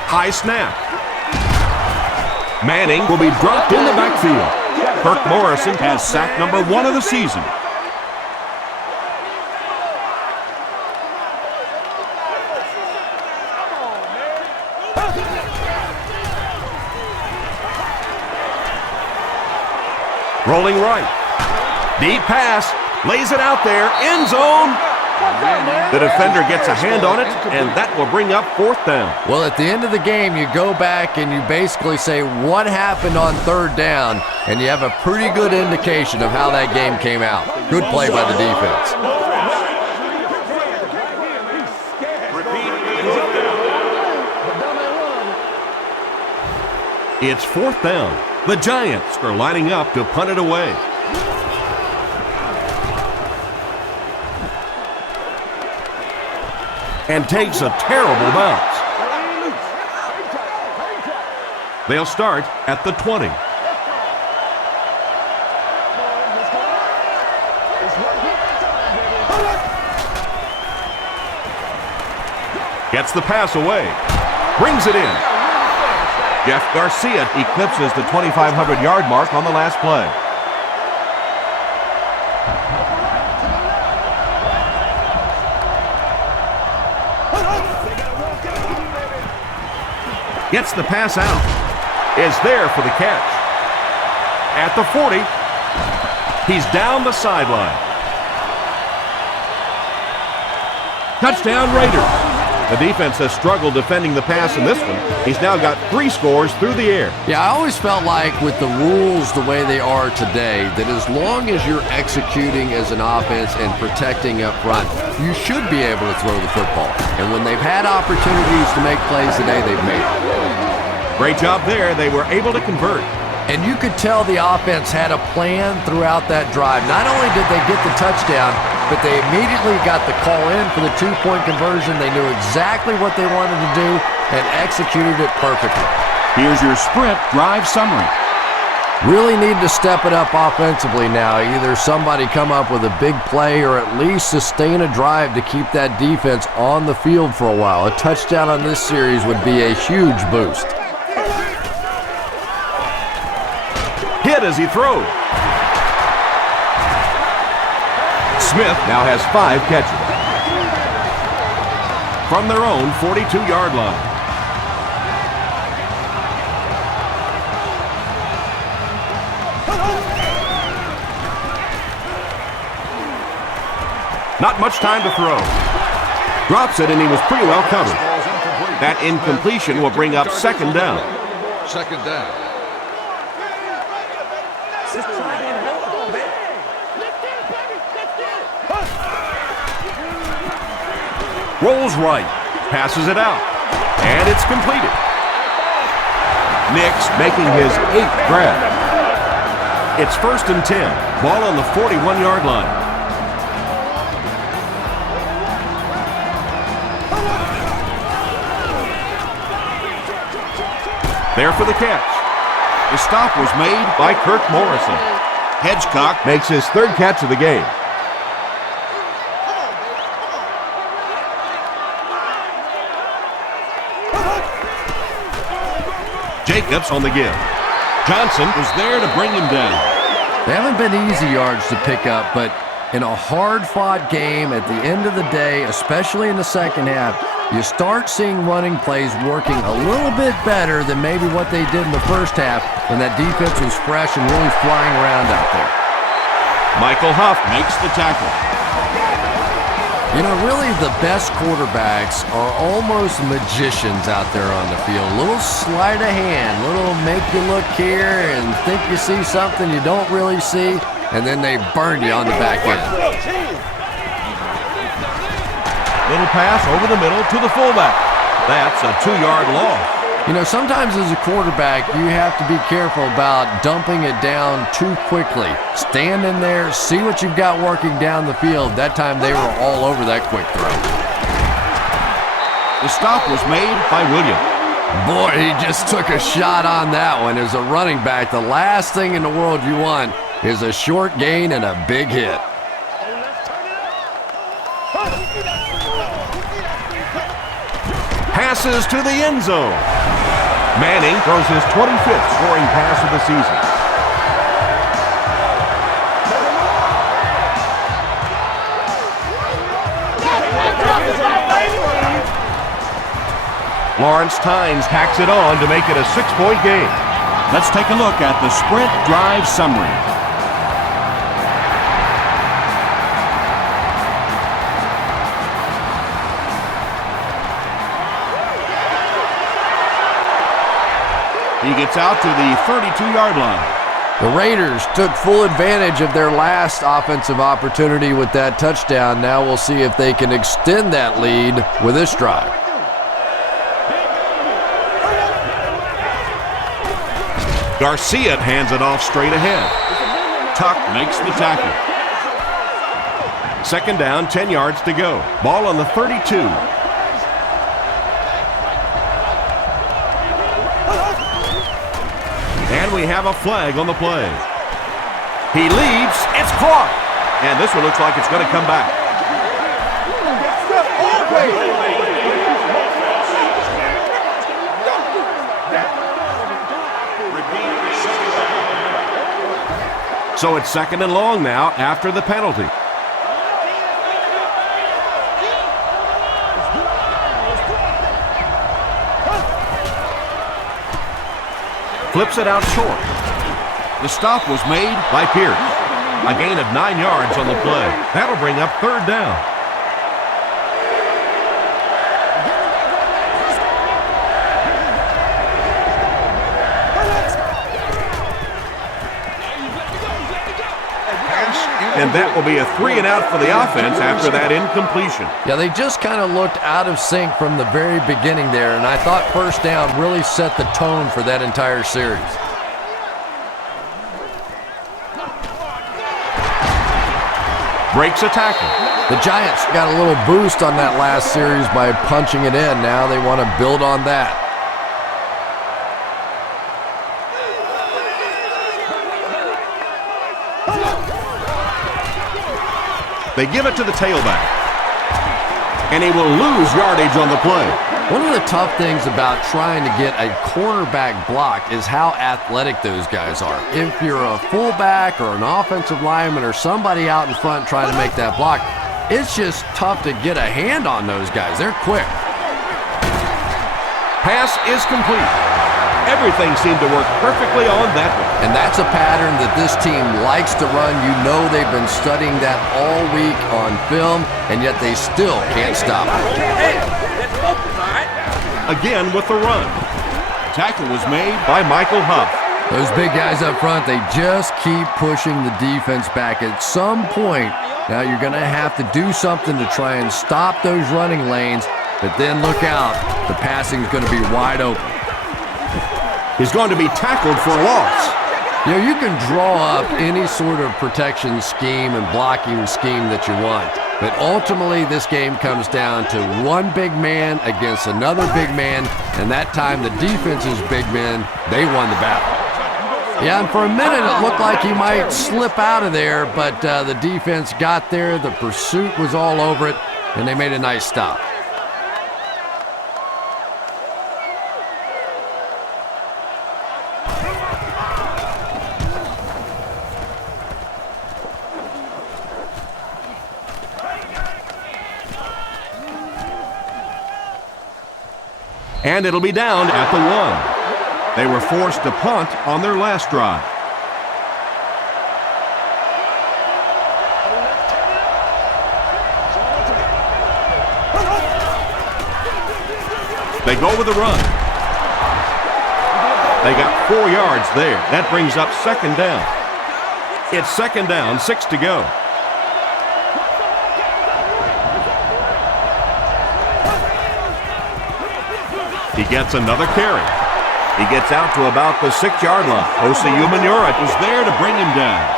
High snap. Manning will be dropped in the backfield. Kirk Morrison has sack number 1 of the season. Rolling right. Deep pass. Lays it out there. End zone. The defender gets a hand on it, and that will bring up fourth down. Well, at the end of the game, you go back and you basically say what happened on third down, and you have a pretty good indication of how that game came out. Good play by the defense. It's 4th down. The Giants are lining up to punt it away. And takes a terrible bounce. They'll start at the 20. Gets the pass away. Brings it in. Jeff Garcia eclipses the 2,500-yard mark on the last play. Gets the pass out. Is there for the catch. At the 40. He's down the sideline. Touchdown Raiders. The defense has struggled defending the pass in this one. He's now got 3 scores through the air. Yeah, I always felt like with the rules the way they are today, that as long as you're executing as an offense and protecting up front, you should be able to throw the football. And when they've had opportunities to make plays today, they've made it. Great job there. They were able to convert. And you could tell the offense had a plan throughout that drive. Not only did they get the touchdown, but they immediately got the call in for the 2-point conversion. They knew exactly what they wanted to do and executed it perfectly. Here's your sprint drive summary. Really need to step it up offensively now. Either somebody come up with a big play or at least sustain a drive to keep that defense on the field for a while. A touchdown on this series would be a huge boost. Hit as he throws. Smith now has 5 catches. From their own 42-yard line. Not much time to throw. Drops it, and he was pretty well covered. That incompletion will bring up 2nd down. 2nd down. Rolls right, passes it out, and it's completed. Nix making his 8th grab. It's 1st and 10, ball on the 41-yard line. There for the catch. The stop was made by Kirk Morrison. Hedgecock makes his 3rd catch of the game. Jacobs on the give. Johnson was there to bring him down. They haven't been easy yards to pick up, but in a hard-fought game at the end of the day, especially in the second half, you start seeing running plays working a little bit better than maybe what they did in the first half when that defense was fresh and really flying around out there. Michael Huff makes the tackle. You know, really the best quarterbacks are almost magicians out there on the field. A little sleight of hand, little make you look here and think you see something you don't really see, and then they burn you on the back end. Little pass over the middle to the fullback. That's a 2-yard loss. You know, sometimes as a quarterback, you have to be careful about dumping it down too quickly. Stand in there, see what you've got working down the field. That time they were all over that quick throw. The stop was made by William. Boy, he just took a shot on that one. As a running back, the last thing in the world you want is a short gain and a big hit. Passes to the end zone. Manning throws his 25th scoring pass of the season. Lawrence Tynes tacks it on to make it a 6-point game. Let's take a look at the sprint drive summary. He gets out to the 32-yard line. The Raiders took full advantage of their last offensive opportunity with that touchdown. Now we'll see if they can extend that lead with this drive. Garcia hands it off straight ahead. Tuck makes the tackle. Second down, 10 yards to go. Ball on the 32. And we have a flag on the play. He leaps, it's caught. And this one looks like it's going to come back. So it's second and long now after the penalty. Flips it out short. The stop was made by Pierce. A gain of 9 yards on the play. That'll bring up third down. And that will be a 3 and out for the offense after that incompletion. Yeah, they just kind of looked out of sync from the very beginning there, and I thought first down really set the tone for that entire series. Breaks a tackle. The Giants got a little boost on that last series by punching it in. Now they want to build on that. They give it to the tailback. And he will lose yardage on the play. One of the tough things about trying to get a cornerback blocked is how athletic those guys are. If you're a fullback or an offensive lineman or somebody out in front trying to make that block, it's just tough to get a hand on those guys. They're quick. Pass is complete. Everything seemed to work perfectly on that one. And that's a pattern that this team likes to run. You know they've been studying that all week on film, and yet they still can't stop it. Hey, let's focus, all right? Again with the run. Tackle was made by Michael Huff. Those big guys up front, they just keep pushing the defense back. At some point, now you're going to have to do something to try and stop those running lanes, but then look out. The passing is going to be wide open. He's going to be tackled for a loss. You know, you can draw up any sort of protection scheme and blocking scheme that you want, but ultimately this game comes down to one big man against another big man, and that time the defense's big men, they won the battle. Yeah, and for a minute it looked like he might slip out of there, but the defense got there, the pursuit was all over it, and they made a nice stop. And it'll be down at the 1. They were forced to punt on their last drive. They go with a run. They got 4 yards there. That brings up second down. It's second down, 6 to go. He gets another carry. He gets out to about the 6-yard line. Osi Umenyiora was there to bring him down.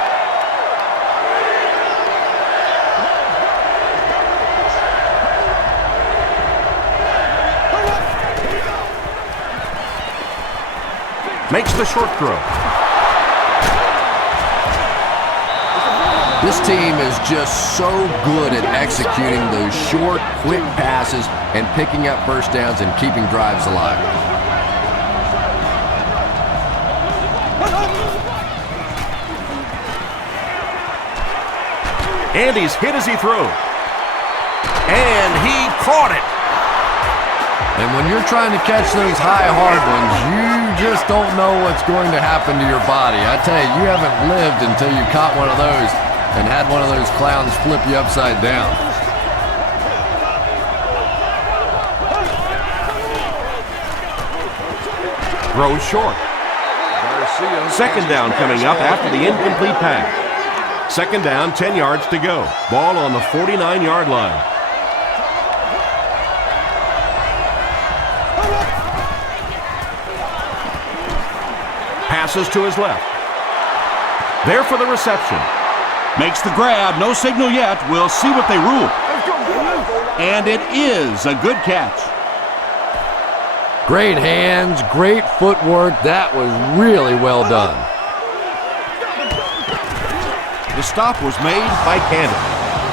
Makes the short throw. This team is just so good at executing those short, quick passes and picking up first downs and keeping drives alive. And he's hit as he throws. And he caught it. And when you're trying to catch those high, hard ones, you just don't know what's going to happen to your body. I tell you, you haven't lived until you caught one of those and had one of those clowns flip you upside down. Throws short. Second down coming up after the incomplete pass. Second down, 10 yards to go. Ball on the 49-yard line. Passes to his left. There for the reception. Makes the grab. No signal yet. We'll see what they rule. And it is a good catch. Great hands, great footwork. That was really well done. The stop was made by Canada.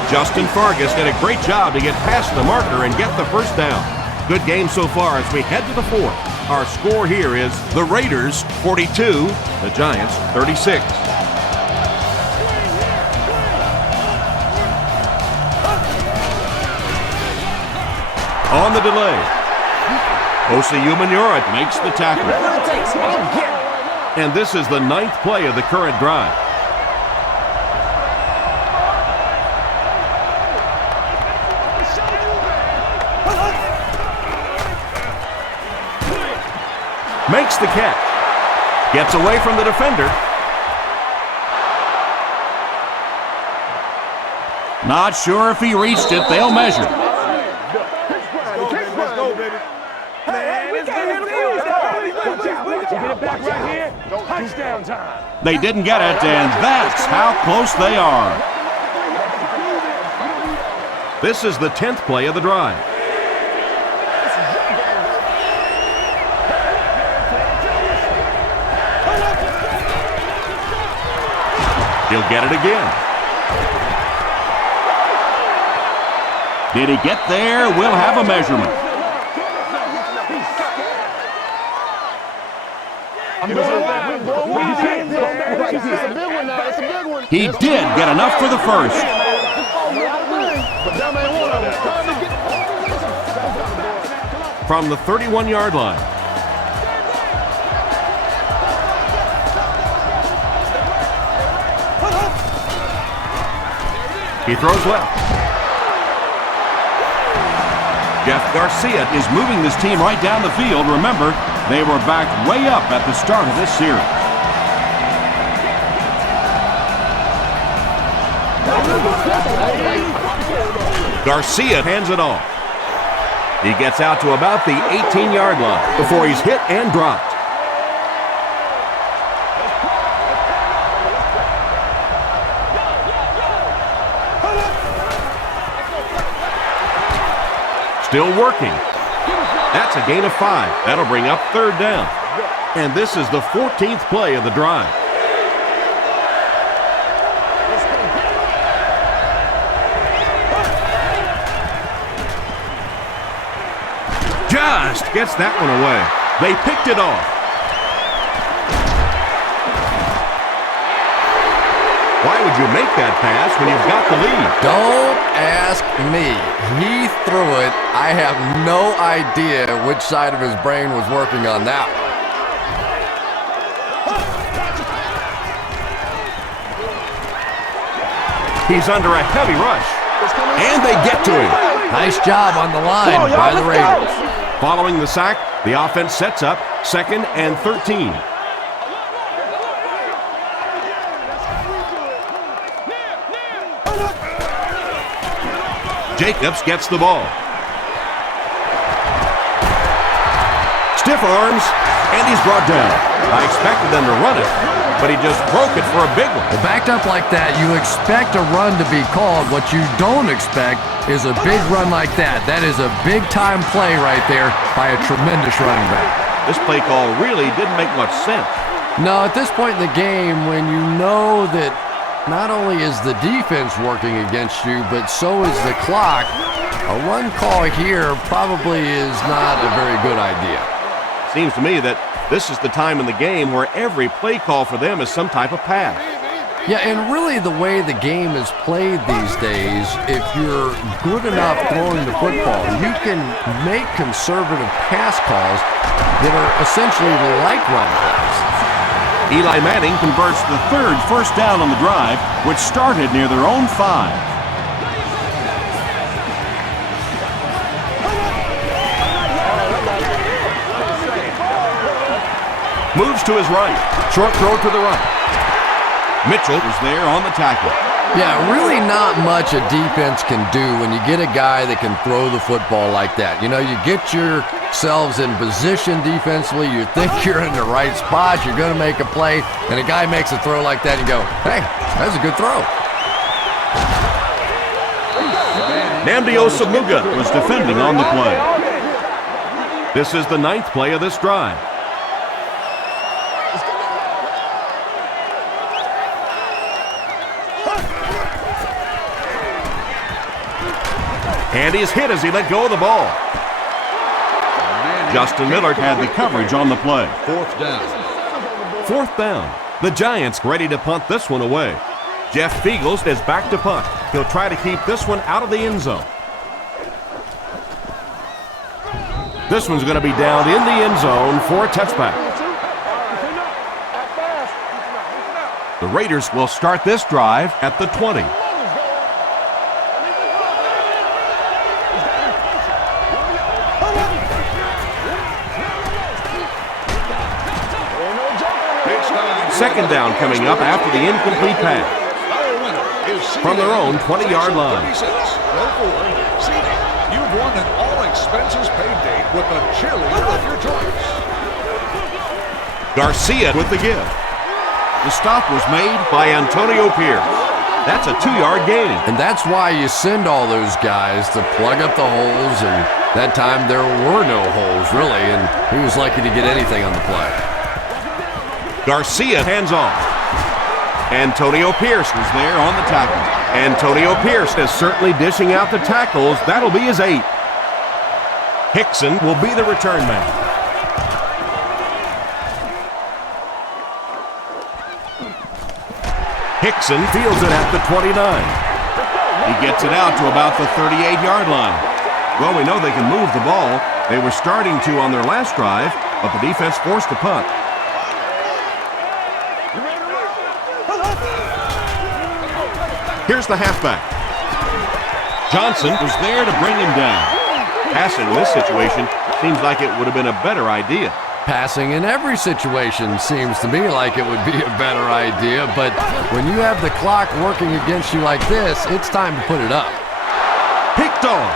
Justin Fargas did a great job to get past the marker and get the first down. Good game so far as we head to the fourth. Our score here is the Raiders 42, the Giants 36. On the delay, Jose Umanura makes the tackle. And this is the 9th play of the current drive. Makes the catch. Gets away from the defender. Not sure if he reached it. They'll measure. Touchdown time. They didn't get it, and that's how close they are. This is the 10th play of the drive. He'll get it again. Did he get there? We'll have a measurement. He did get enough for the first. From the 31-yard line. He throws left. Jeff Garcia is moving this team right down the field. Remember, they were back way up at the start of this series. Garcia hands it off. He gets out to about the 18-yard line before he's hit and dropped. Still working. That's a gain of 5. That'll bring up 3rd down. And this is the 14th play of the drive. Just gets that one away. They picked it off. Why would you make that pass when you've got the lead? Don't ask me. He threw it. I have no idea which side of his brain was working on that one. He's under a heavy rush. And they get to him. Nice job on the line by the Raiders. Following the sack, the offense sets up 2nd and 13. Jacobs gets the ball. Stiff arms, and he's brought down. I expected them to run it, but he just broke it for a big one. Well, backed up like that, you expect a run to be called. What you don't expect is a big run like that. That is a big-time play right there by a tremendous running back. This play call really didn't make much sense. No, at this point in the game, when you know that not only is the defense working against you, but so is the clock, a run call here probably is not a very good idea. Seems to me that this is the time in the game where every play call for them is some type of pass. Yeah, and really the way the game is played these days, if you're good enough throwing the football, you can make conservative pass calls that are essentially like run plays. Eli Manning converts the 3rd first down on the drive, which started near their own 5. Moves to his right. Short throw to the right. Mitchell is there on the tackle. Yeah, really not much a defense can do when you get a guy that can throw the football like that. You know, you get your yourselves in position defensively. You think you're in the right spot. You're going to make a play, and a guy makes a throw like that, and you go, hey, that's a good throw. Namdi Osamuga was defending on the play. This is the 9th play of this drive. And he's hit as he let go of the ball. Justin Miller had the coverage on the play. 4th down. 4th down. The Giants ready to punt this one away. Jeff Fiegels is back to punt. He'll try to keep this one out of the end zone. This one's going to be down in the end zone for a touchback. The Raiders will start this drive at the 20. Second down coming up after the incomplete pass. From their own 20-yard line. You've won an all-expenses-paid date with the cheerleader of your choice. Garcia with the give. The stop was made by Antonio Pierce. That's a 2-yard gain. And that's why you send all those guys to plug up the holes, and that time there were no holes, really, and he was lucky to get anything on the play. Garcia hands off. Antonio Pierce was there on the tackle. Antonio Pierce is certainly dishing out the tackles. That'll be his 8th. Hickson will be the return man. Hickson fields it at the 29. He gets it out to about the 38-yard line. Well, we know they can move the ball. They were starting to on their last drive, but the defense forced a punt. Here's the halfback. Johnson was there to bring him down. Passing in this situation seems like it would have been a better idea. Passing in every situation seems to me like it would be a better idea, but when you have the clock working against you like this, it's time to put it up. Picked off.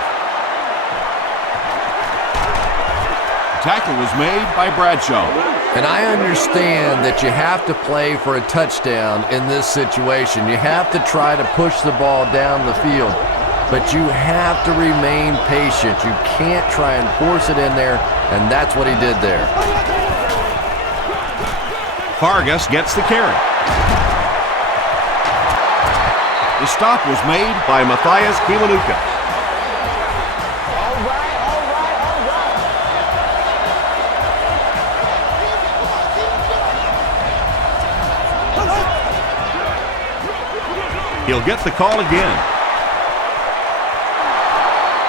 The tackle was made by Bradshaw. And I understand that you have to play for a touchdown in this situation. You have to try to push the ball down the field, but you have to remain patient. You can't try and force it in there, and that's what he did there. Vargas gets the carry. The stop was made by Matthias Kiwanuka. He'll get the call again.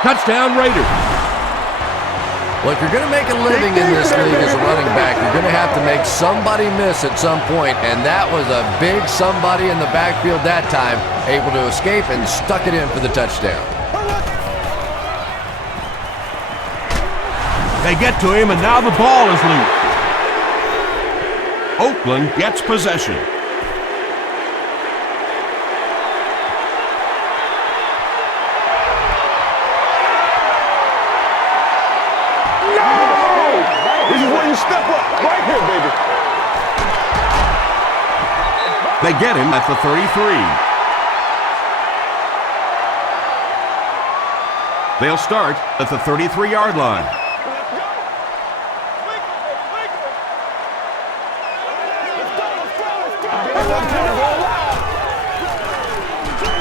Touchdown Raiders. Well, if you're going to make a living in this league as a running back, you're going to have to make somebody miss at some point, and that was a big somebody in the backfield that time, able to escape and stuck it in for the touchdown. They get to him, and now the ball is loose. Oakland gets possession. Step up, right here, baby. They get him at the 33. They'll start at the 33-yard line.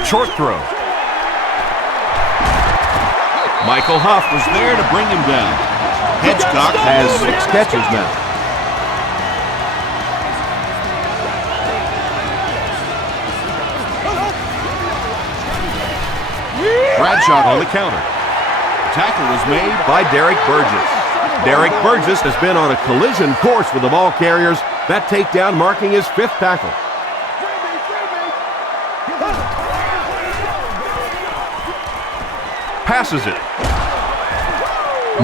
Short throw. Michael Huff was there to bring him down. Hitchcock has 6 catches now. Bradshaw on the counter. Tackle was made by Derek Burgess. Derek Burgess has been on a collision course with the ball carriers. That takedown marking his 5th tackle. Passes it.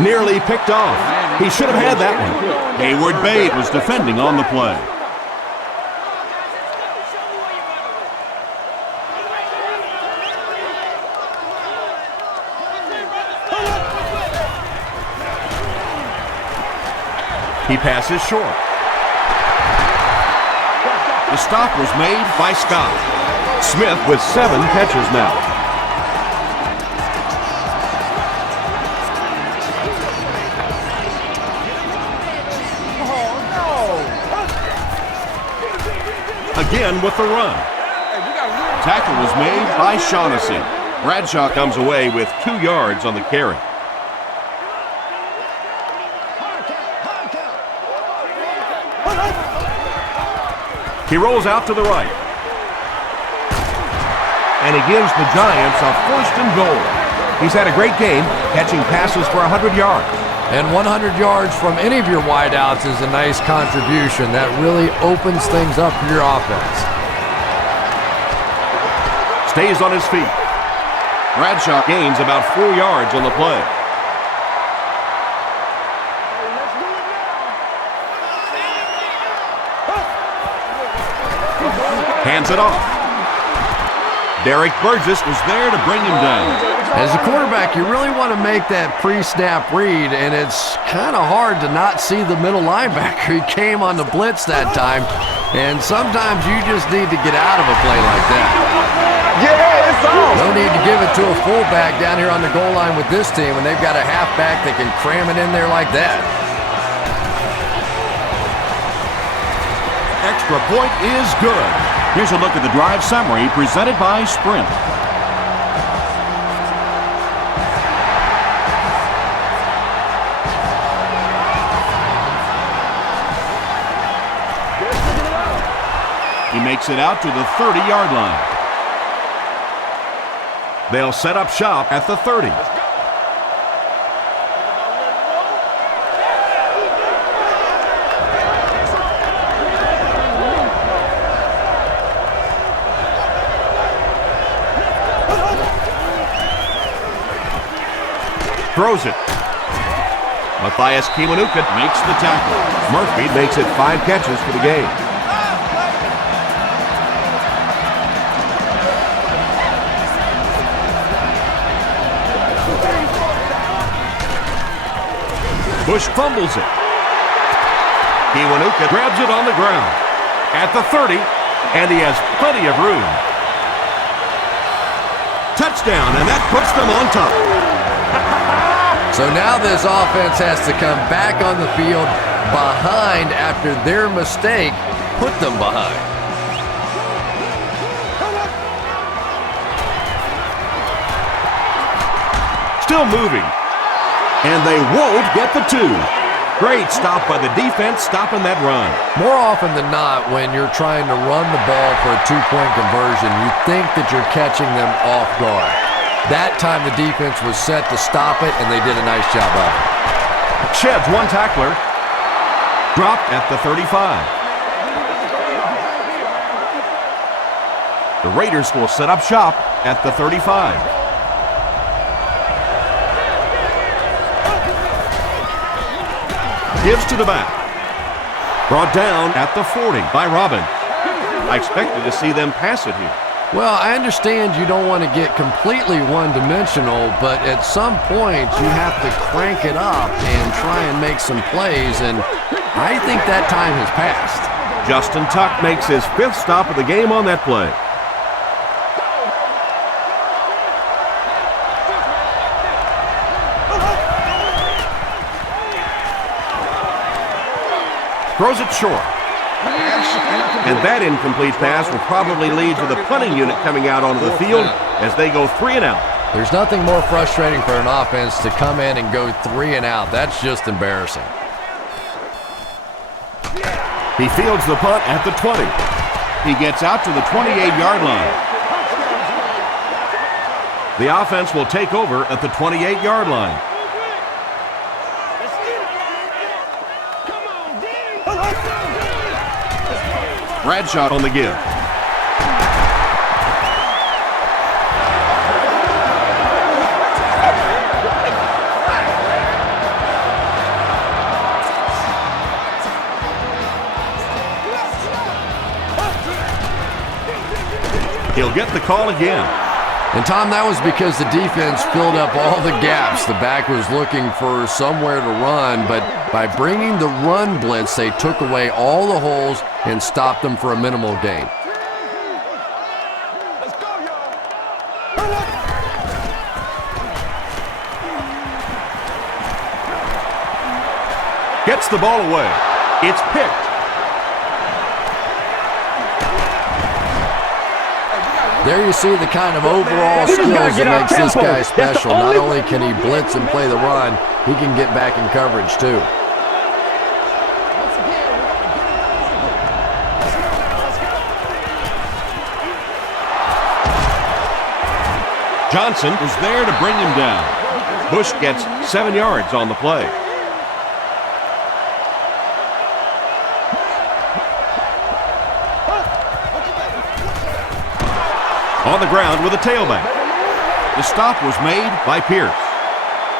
Nearly picked off. He should have had that one. Hayward Bade was defending on the play. He passes short. The stop was made by Scott. Smith with 7 catches now. Again with the run. Tackle was made by Shaughnessy. Bradshaw comes away with 2 yards on the carry. He rolls out to the right. And he gives the Giants a 1st and goal. He's had a great game, catching passes for 100 yards. And 100 yards from any of your wideouts is a nice contribution. That really opens things up for your offense. Stays on his feet. Bradshaw gains about 4 yards on the play. Hands it off. Derek Burgess was there to bring him down. As a quarterback, you really want to make that pre-snap read, and it's kind of hard to not see the middle linebacker. He came on the blitz that time, and sometimes you just need to get out of a play like that. Yeah, it's on. No need to give it to a fullback down here on the goal line with this team when they've got a halfback that can cram it in there like that. Extra point is good. Here's a look at the drive summary presented by Sprint. He makes it out to the 30-yard line. They'll set up shop at the 30. Throws it. Matthias Kiwanuka makes the tackle. Murphy makes it 5 catches for the game. Bush fumbles it. Kiwanuka grabs it on the ground. At the 30, and he has plenty of room. Touchdown, and that puts them on top. So now this offense has to come back on the field behind after their mistake put them behind. Still moving. And they won't get the 2. Great stop by the defense, stopping that run. More often than not, when you're trying to run the ball for a 2-point conversion, you think that you're catching them off guard. That time the defense was set to stop it, and they did a nice job of it. Sheds 1 tackler. Dropped at the 35. The Raiders will set up shop at the 35. Gives to the back. Brought down at the 40 by Robin. I expected to see them pass it here. Well, I understand you don't want to get completely one-dimensional, but at some point you have to crank it up and try and make some plays, and I think that time has passed. Justin Tuck makes his 5th stop of the game on that play. Throws it short. And that incomplete pass will probably lead to the punting unit coming out onto the field as they go 3 and out. There's nothing more frustrating for an offense to come in and go 3 and out. That's just embarrassing. He fields the punt at the 20. He gets out to the 28-yard line. The offense will take over at the 28-yard line. Bradshaw on the give. He'll get the call again. And, Tom, that was because the defense filled up all the gaps. The back was looking for somewhere to run, but by bringing the run blitz, they took away all the holes and stopped them for a minimal gain. Gets the ball away. It's picked. There you see the kind of overall skills that makes this guy special. Not only can he blitz and play the run, he can get back in coverage too. Johnson is there to bring him down. Bush gets 7 yards on the play. On the ground with a tailback. The stop was made by Pierce.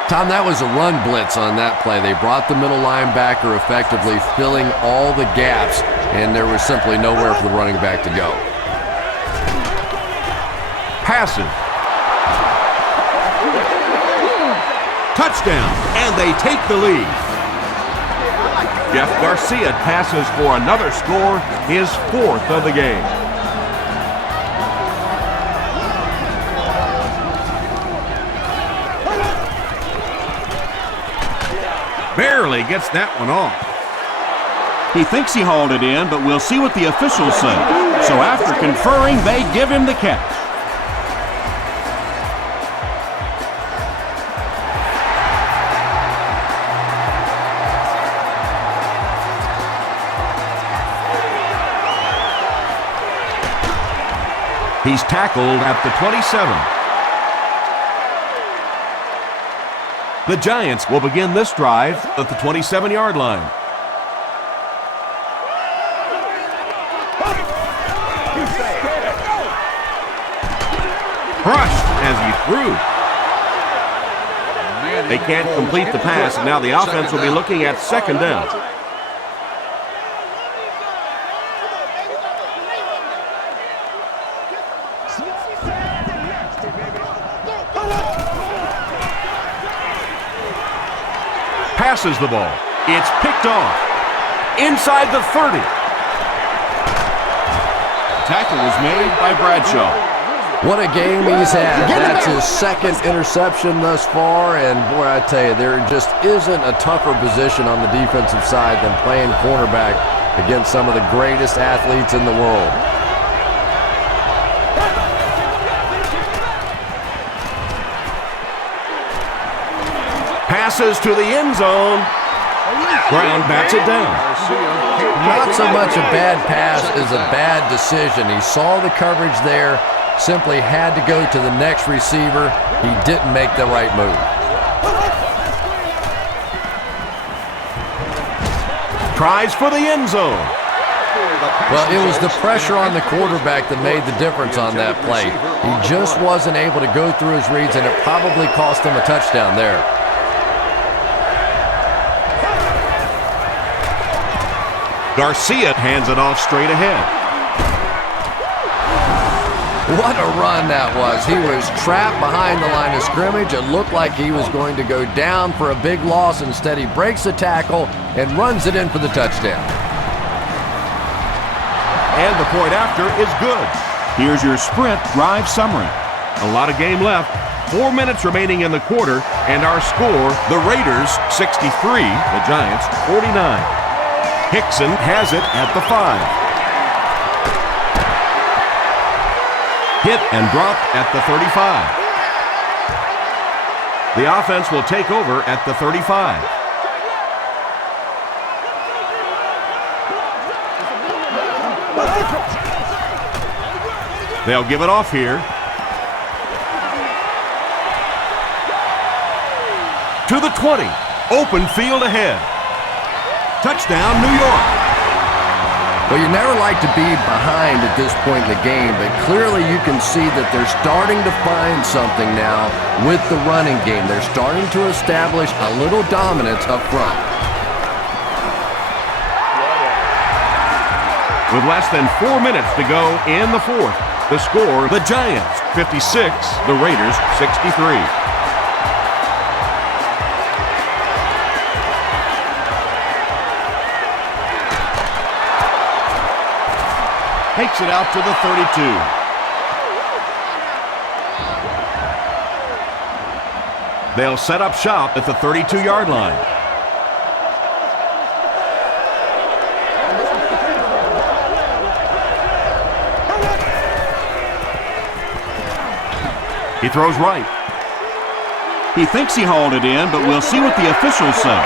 Tom, that was a run blitz on that play. They brought the middle linebacker effectively filling all the gaps, and there was simply nowhere for the running back to go. Passes. Touchdown, and they take the lead. Jeff Garcia passes for another score, his 4th of the game. Barely gets that one off. He thinks he hauled it in, but we'll see what the officials say. So after conferring, they give him the catch. He's tackled at the 27. The Giants will begin this drive at the 27-yard line. Crushed as he threw. They can't complete the pass, and now the offense will be looking at 2nd down. Passes the ball. It's picked off. Inside the 30. Tackle was made by Bradshaw. What a game he's had. That's his 2nd interception thus far, and boy, I tell you, there just isn't a tougher position on the defensive side than playing cornerback against some of the greatest athletes in the world. Passes to the end zone. Brown bats it down. Not so much a bad pass as a bad decision. He saw the coverage there, simply had to go to the next receiver. He didn't make the right move. Tries for the end zone. Well, it was the pressure on the quarterback that made the difference on that play. He just wasn't able to go through his reads, and it probably cost him a touchdown there. Garcia hands it off straight ahead. What a run that was. He was trapped behind the line of scrimmage. It looked like he was going to go down for a big loss. Instead, he breaks the tackle and runs it in for the touchdown. And the point after is good. Here's your sprint drive summary. A lot of game left. 4 minutes remaining in the quarter, and our score, the Raiders 63, the Giants 49. Hickson has it at the 5. Hit and dropped at the 35. The offense will take over at the 35. They'll give it off here. To the 20. Open field ahead. Touchdown, New York. Well, you never like to be behind at this point in the game, but clearly you can see that they're starting to find something now with the running game. They're starting to establish a little dominance up front. With less than 4 minutes to go in the 4th, the score, the Giants 56, the Raiders 63. Takes it out to the 32. They'll set up shop at the 32-yard line. He throws right. He thinks he hauled it in, but we'll see what the officials say.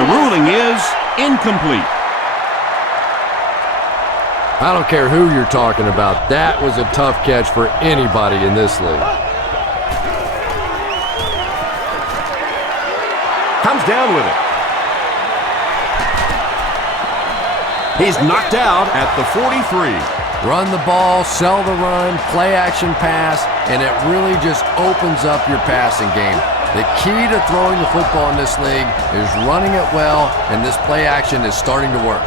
The ruling is incomplete. I don't care who you're talking about. That was a tough catch for anybody in this league. Comes down with it. He's knocked out at the 43. Run the ball, sell the run, play action pass, and it really just opens up your passing game. The key to throwing the football in this league is running it well, and this play action is starting to work.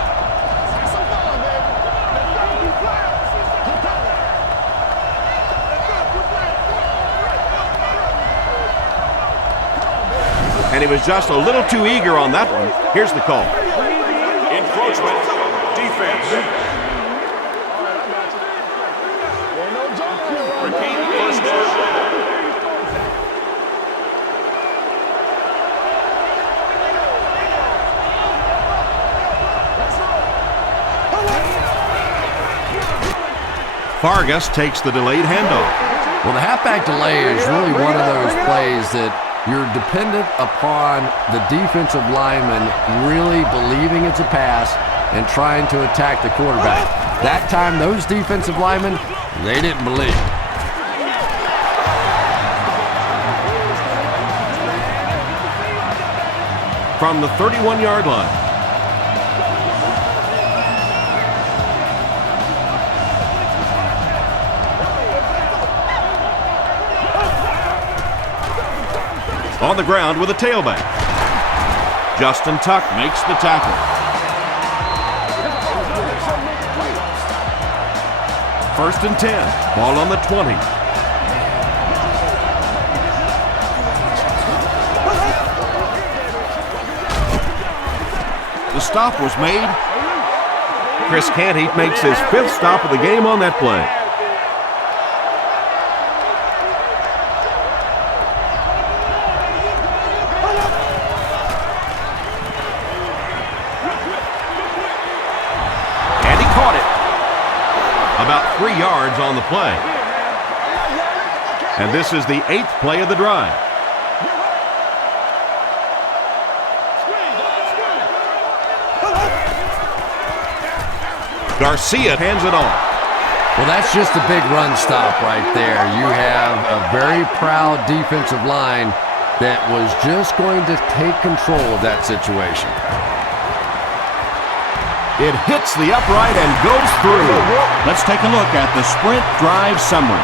And he was just a little too eager on that one. Here's the call. Encroachment. Defense. Repeat first down. Vargas takes the delayed handoff. Well, the halfback delay is really one of those plays that you're dependent upon the defensive lineman really believing it's a pass and trying to attack the quarterback. That time, those defensive linemen, they didn't believe. From the 31-yard line. On the ground with a tailback. Justin Tuck makes the tackle. First and 10. Ball on the 20. The stop was made. Chris Canty makes his 5th stop of the game on that play. About 3 yards on the play. And this is the 8th play of the drive. Garcia hands it off. Well, that's just a big run stop right there. You have a very proud defensive line that was just going to take control of that situation. It hits the upright and goes through. Let's take a look at the sprint drive summary.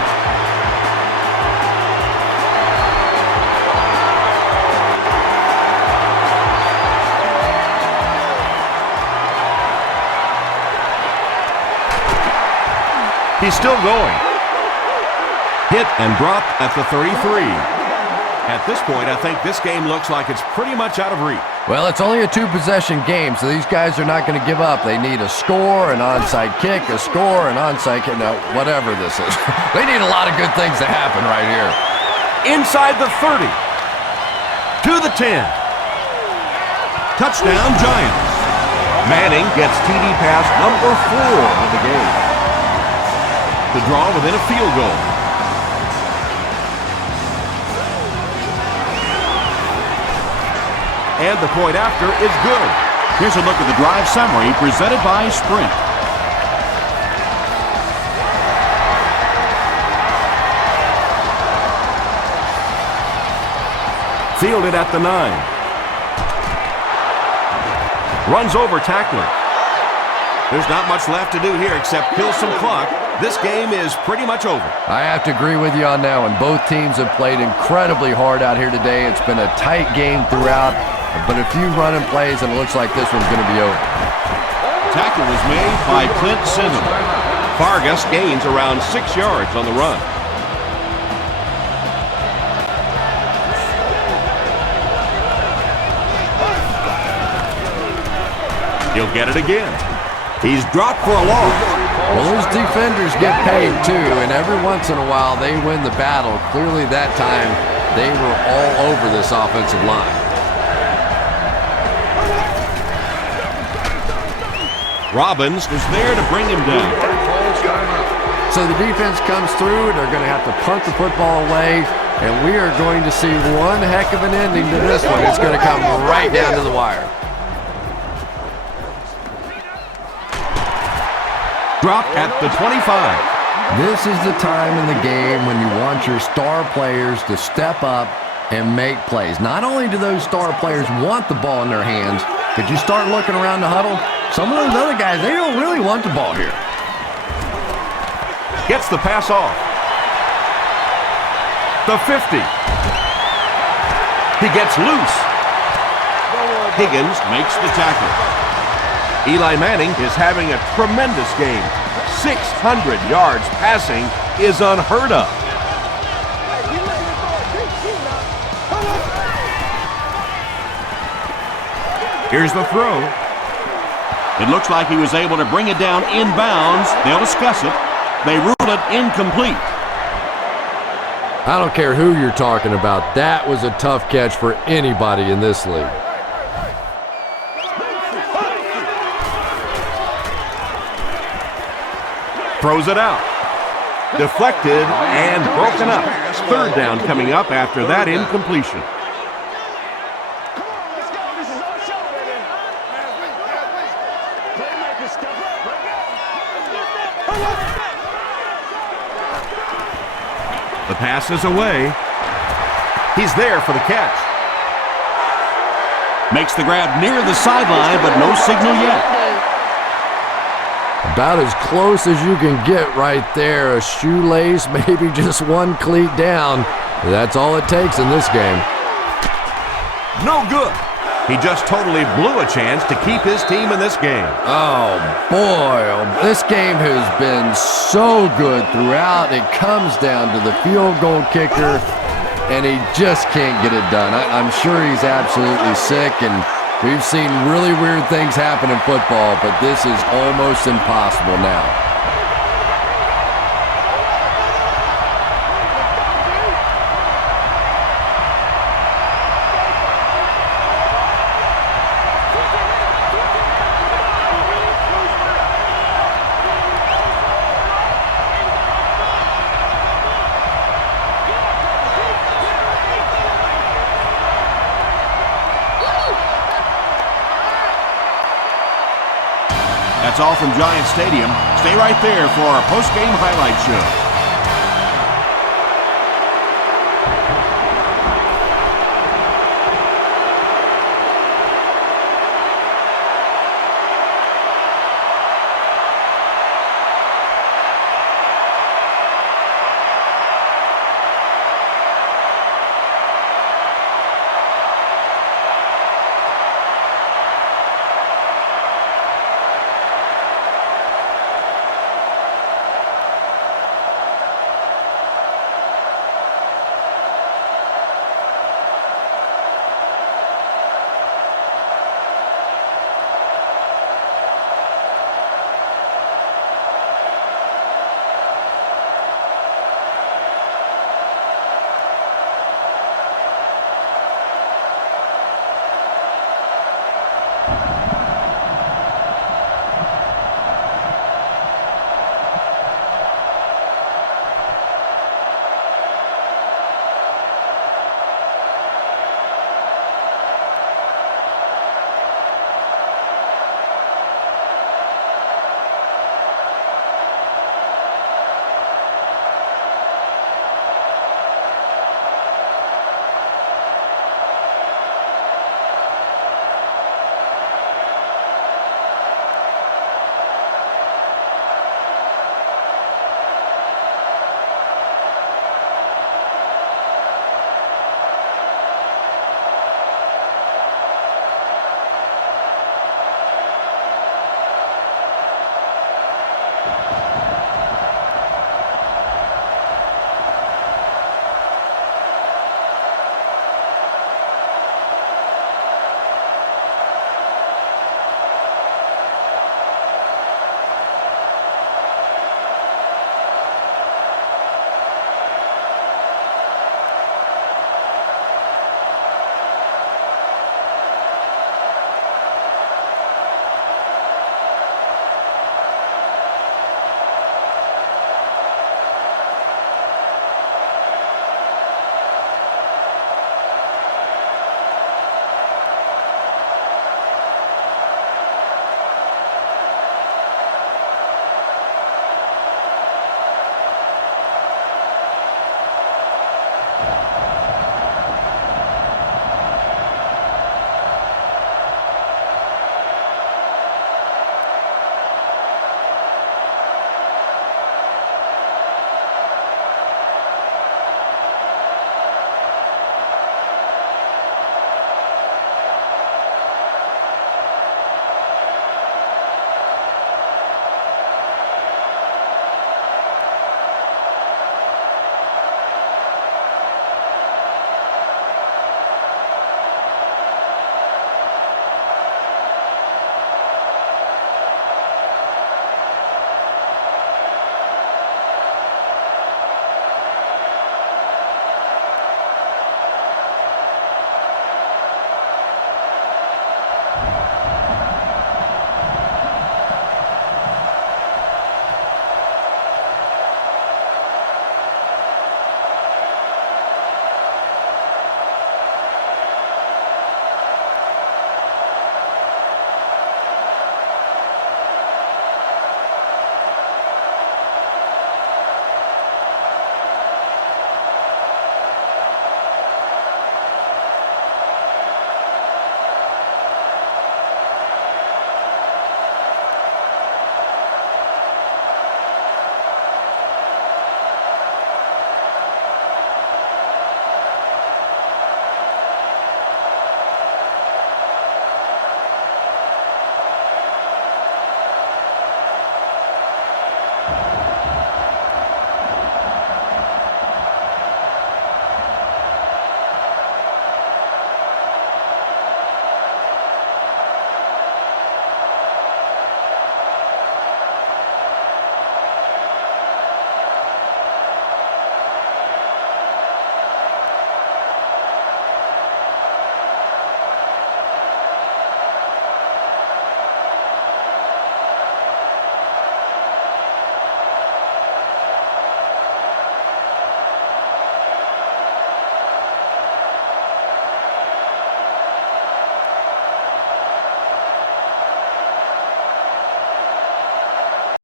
He's still going. Hit and dropped at the 33. At this point, I think this game looks like it's pretty much out of reach. Well, it's only a 2-possession game, so these guys are not going to give up. They need a score, an onside kick, a score, an onside kick, no, whatever this is. They need a lot of good things to happen right here. Inside the 30. To the 10. Touchdown, Giants. Manning gets TD pass number 4 of the game. To draw within a field goal. And the point after is good. Here's a look at the drive summary presented by Sprint. Fielded at the 9. Runs over tackler. There's not much left to do here except kill some clock. This game is pretty much over. I have to agree with you on that one. Both teams have played incredibly hard out here today. It's been a tight game throughout, but a few running plays, and it looks like this one's going to be over. Tackle was made by Clint Simmons. Vargas gains around 6 yards on the run. He'll get it again. He's dropped for a loss. Well, those defenders get paid too, and every once in a while they win the battle. Clearly that time they were all over this offensive line. Robbins is there to bring him down. So the defense comes through, and they're going to have to punt the football away, and we are going to see one heck of an ending to this one. It's going to come right down to the wire. Dropped at the 25. This is the time in the game when you want your star players to step up and make plays. Not only do those star players want the ball in their hands, but you start looking around the huddle, some of those other guys, they don't really want the ball here. Gets the pass off. The 50. He gets loose. Higgins makes the tackle. Eli Manning is having a tremendous game. 600 yards passing is unheard of. Here's the throw. It looks like he was able to bring it down inbounds. They'll discuss it. They rule it incomplete. I don't care who you're talking about. That was a tough catch for anybody in this league. Throws it out. Deflected and broken up. Third down coming up after that incompletion. The pass is away. He's there for the catch. Makes the grab near the sideline, but no signal yet. About as close as you can get right there. A shoelace, maybe just one cleat down. That's all it takes in this game. No good. He just totally blew a chance to keep his team in this game. Oh, boy. This game has been so good throughout. It comes down to the field goal kicker, and he just can't get it done. I'm sure he's absolutely sick, and we've seen really weird things happen in football, but this is almost impossible now. That's all from Giant Stadium. Stay right there for our post-game highlight show.